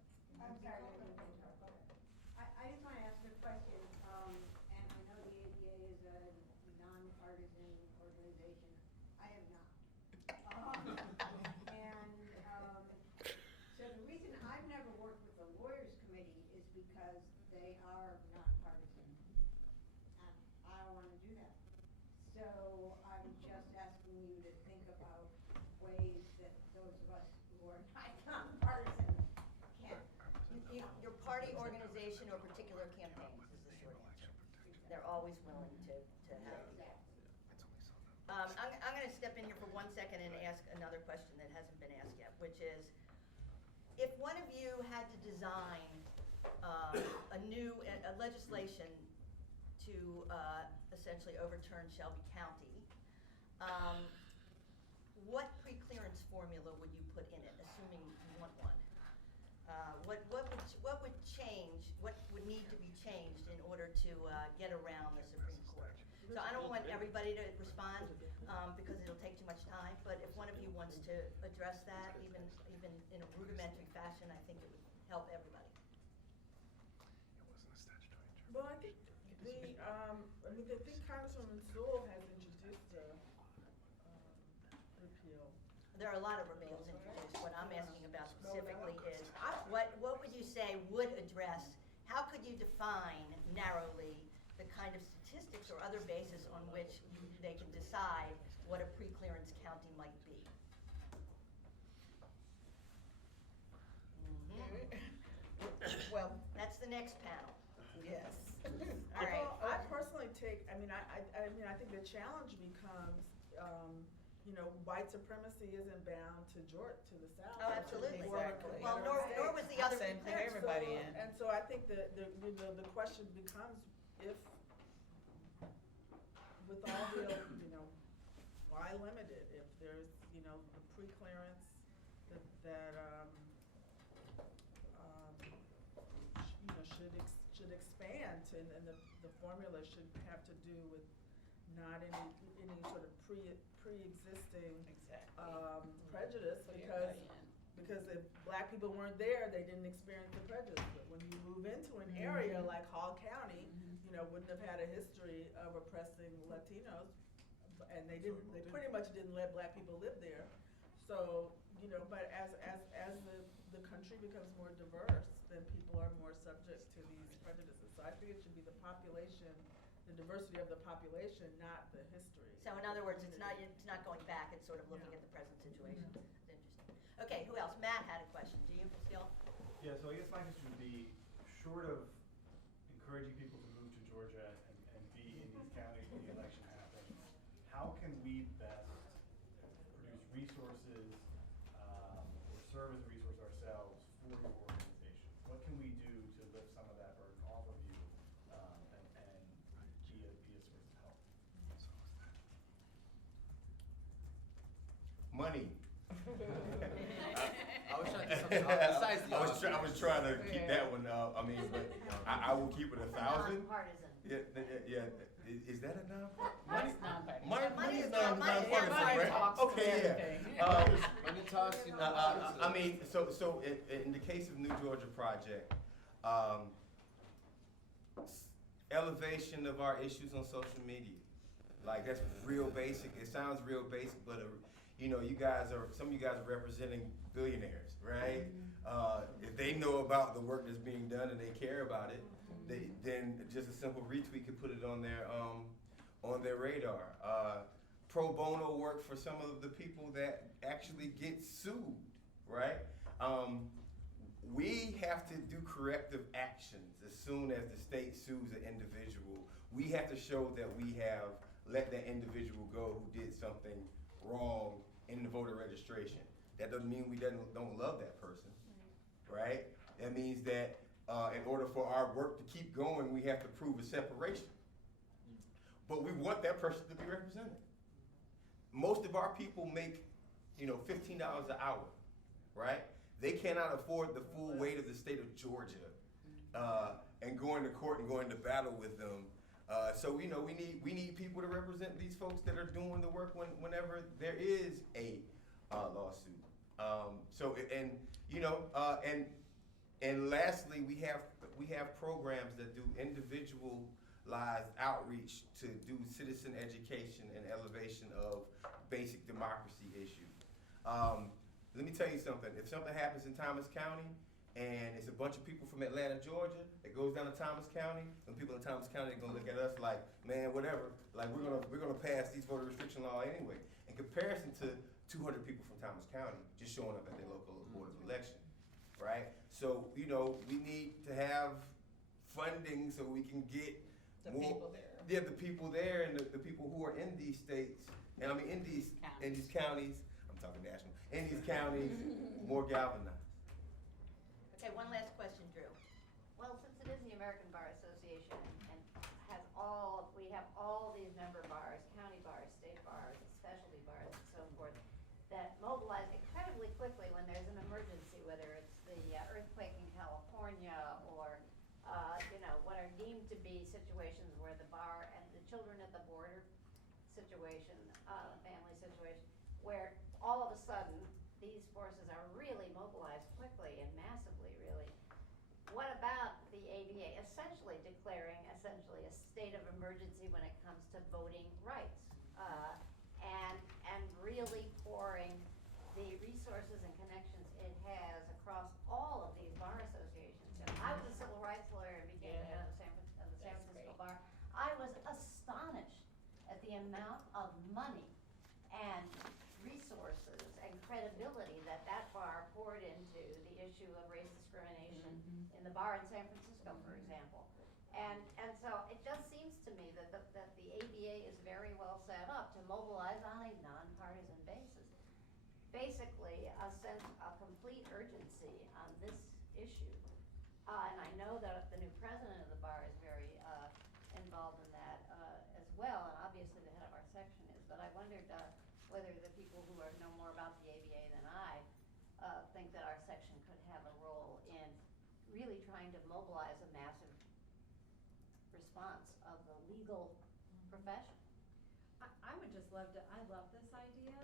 I'm sorry, I didn't mean to interrupt. Go ahead. I just want to ask a question, and I know the ABA is a nonpartisan organization. I am not. So the reason I've never worked with the Lawyers Committee is because they are nonpartisan. And I don't want to do that. So I'm just asking you to think about ways that those of us who are not nonpartisan can. Your party organization or particular campaigns is the short answer. They're always willing to have you. I'm gonna step in here for 1 second and ask another question that hasn't been asked yet, which is, if one of you had to design a new legislation to essentially overturn Shelby County, what pre-clearance formula would you put in it, assuming you want one? What would change, what would need to be changed in order to get around the Supreme Court? So I don't want everybody to respond, because it'll take too much time, but if one of you wants to address that, even in a rudimentary fashion, I think it would help everybody. Well, I think I think Congresswoman Sewell has introduced a repeal. There are a lot of repeals introduced. What I'm asking about specifically is, what would you say would address, how could you define narrowly the kind of statistics or other basis on which they can decide what a pre-clearance county might be? Well, That's the next panel. yes. All right. Well, I personally take, I think the challenge becomes, white supremacy isn't bound to the South. Oh, absolutely. Exactly. Well, nor was the other Same thing pre-clearance. everybody in. And so I think the question becomes, if, with all the, why limit it? If there's, the pre-clearance should expand to, and the formula should have to do with not any sort of pre-existing prejudice, because if black people weren't there, they didn't experience the prejudice. But when you move into an area like Hall County, wouldn't have had a history of oppressing Latinos, and they pretty much didn't let black people live there. So, but as the country becomes more diverse, then people are more subject to these prejudices. So I think it should be the population, the diversity of the population, not the history. So in other words, it's not going back, it's sort of looking at the present situation. It's interesting. Okay, who else? Matt had a question. Do you still? Yeah, so I guess my question would be, short of encouraging people to move to Georgia and be in these counties when the election happens, how can we best produce resources or serve as a resource ourselves for your organization? What can we do to lift some of that burden off of you and be a source of help? Money. I was trying to do something besides the I was trying to keep that one up. I mean, but I will keep it 1,000. Nonpartisan. Yeah. Is that a non-partisan? Money's nonpartisan. Money is Money non-partisan, right? talks to Okay, everything. When it talks, you know. I mean, so in the case of New Georgia Project, elevation of our issues on social media, like that's real basic. It sounds real basic, but you know, some of you guys are representing billionaires, right? If they know about the work that's being done and they care about it, then just a simple retweet could put it on their radar. Pro bono work for some of the people that actually get sued, right? We have to do corrective actions as soon as the state sues an individual. We have to show that we have let that individual go who did something wrong in the voter registration. That doesn't mean we don't love that person, right? That means that in order for our work to keep going, we have to prove a separation. But we want that person to be represented. Most of our people make, $15 an hour, right? They cannot afford the full weight of the state of Georgia and going to court and going to battle with them. So we need people to represent these folks that are doing the work whenever there is a lawsuit. And lastly, we have programs that do individualized outreach to do citizen education and elevation of basic democracy issues. Let me tell you something. If something happens in Thomas County and it's a bunch of people from Atlanta, Georgia, that goes down to Thomas County, and people in Thomas County are gonna look at us like, man, whatever. Like we're gonna pass these voter restriction law anyway. In comparison to 200 people from Thomas County just showing up at their local board of election, right? So we need to have funding so we can get People there. Yeah, the people there and the people who are in these states, and I mean in these counties. I'm talking national. In these counties, more galvanized. Okay, one last question, Drew. Well, since it is the American Bar Association and we have all these member bars, county bars, state bars, specialty bars, and so forth, that mobilize incredibly quickly when there's an emergency, whether it's the earthquake in California or, what are deemed to be situations where the bar and the children at the border situation, family situation, where all of a sudden these forces are really mobilized quickly and massively, really. What about the ABA essentially declaring a state of emergency when it comes to voting rights, and really pouring the resources and connections it has across all of these bar associations? And I was a civil rights lawyer and became the head of the San Francisco Bar. I was astonished at the amount of money and resources and credibility that bar poured into the issue of race discrimination in the bar in San Francisco, for example. And so it just seems to me that the ABA is very well set up to mobilize on a nonpartisan basis. Basically, a sense of complete urgency on this issue. And I know that the new president of the bar is very involved in that as well, and obviously the head of our section is. But I wondered whether the people who know more about the ABA than I think that our section could have a role in really trying to mobilize a massive response of the legal profession. I would just love to, I love this idea,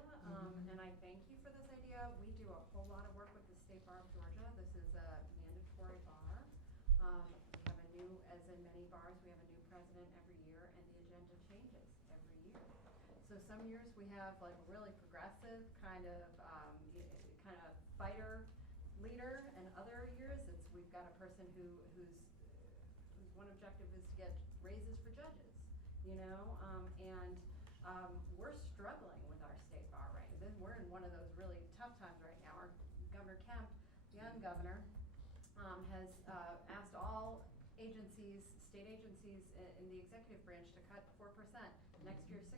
and I thank you for this idea. We do a whole lot of work with the State Bar of Georgia. This is a mandatory bar. We have as in many bars, we have a new president every year, and the agenda changes every year. So some years we have like a really progressive kind of fighter leader, and other years we've got a person whose one objective is to get raises for judges, you know, and we're struggling with our state bar right now. We're in one of those really tough times right now. Our Governor Kemp, the young governor, has asked all agencies, state agencies in the executive branch to cut 4%, next year 6%.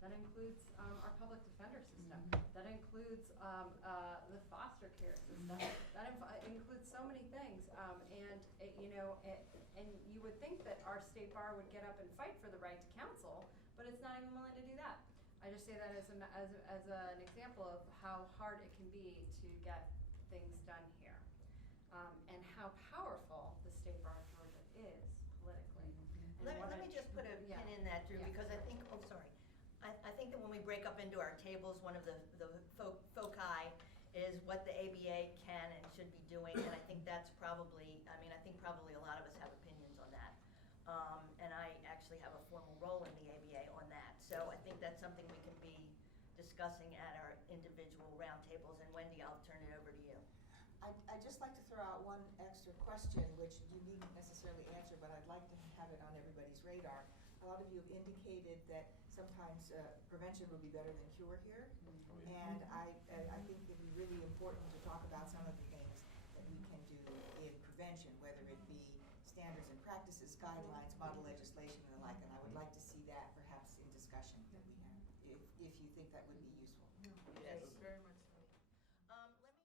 That includes our public defender system. That includes the foster care system. That includes so many things. And you would think that our state bar would get up and fight for the right to counsel, but it's not even willing to do that. I just say that as an example of how hard it can be to get things done here, and how powerful the state bar of Georgia is politically. And Let me just put a pin in that, Drew, because I think, I think that when we break up into our tables, one of the foci is what the ABA can and should be doing, and I think that's probably, I think probably a lot of us have opinions on that. And I actually have a formal role in the ABA on that, so I think that's something we can be discussing at our individual roundtables, and Wendy, I'll turn it over to you. I'd just like to throw out one extra question, which you needn't necessarily answer, but I'd like to have it on everybody's radar. A lot of you have indicated that sometimes prevention would be better than cure here. And I think it'd be really important to talk about some of the things that we can do in prevention, whether it be standards and practices, guidelines, model legislation, and the like. And I would like to see that perhaps in discussion that we have, if you think that would be useful. Yes. Very much.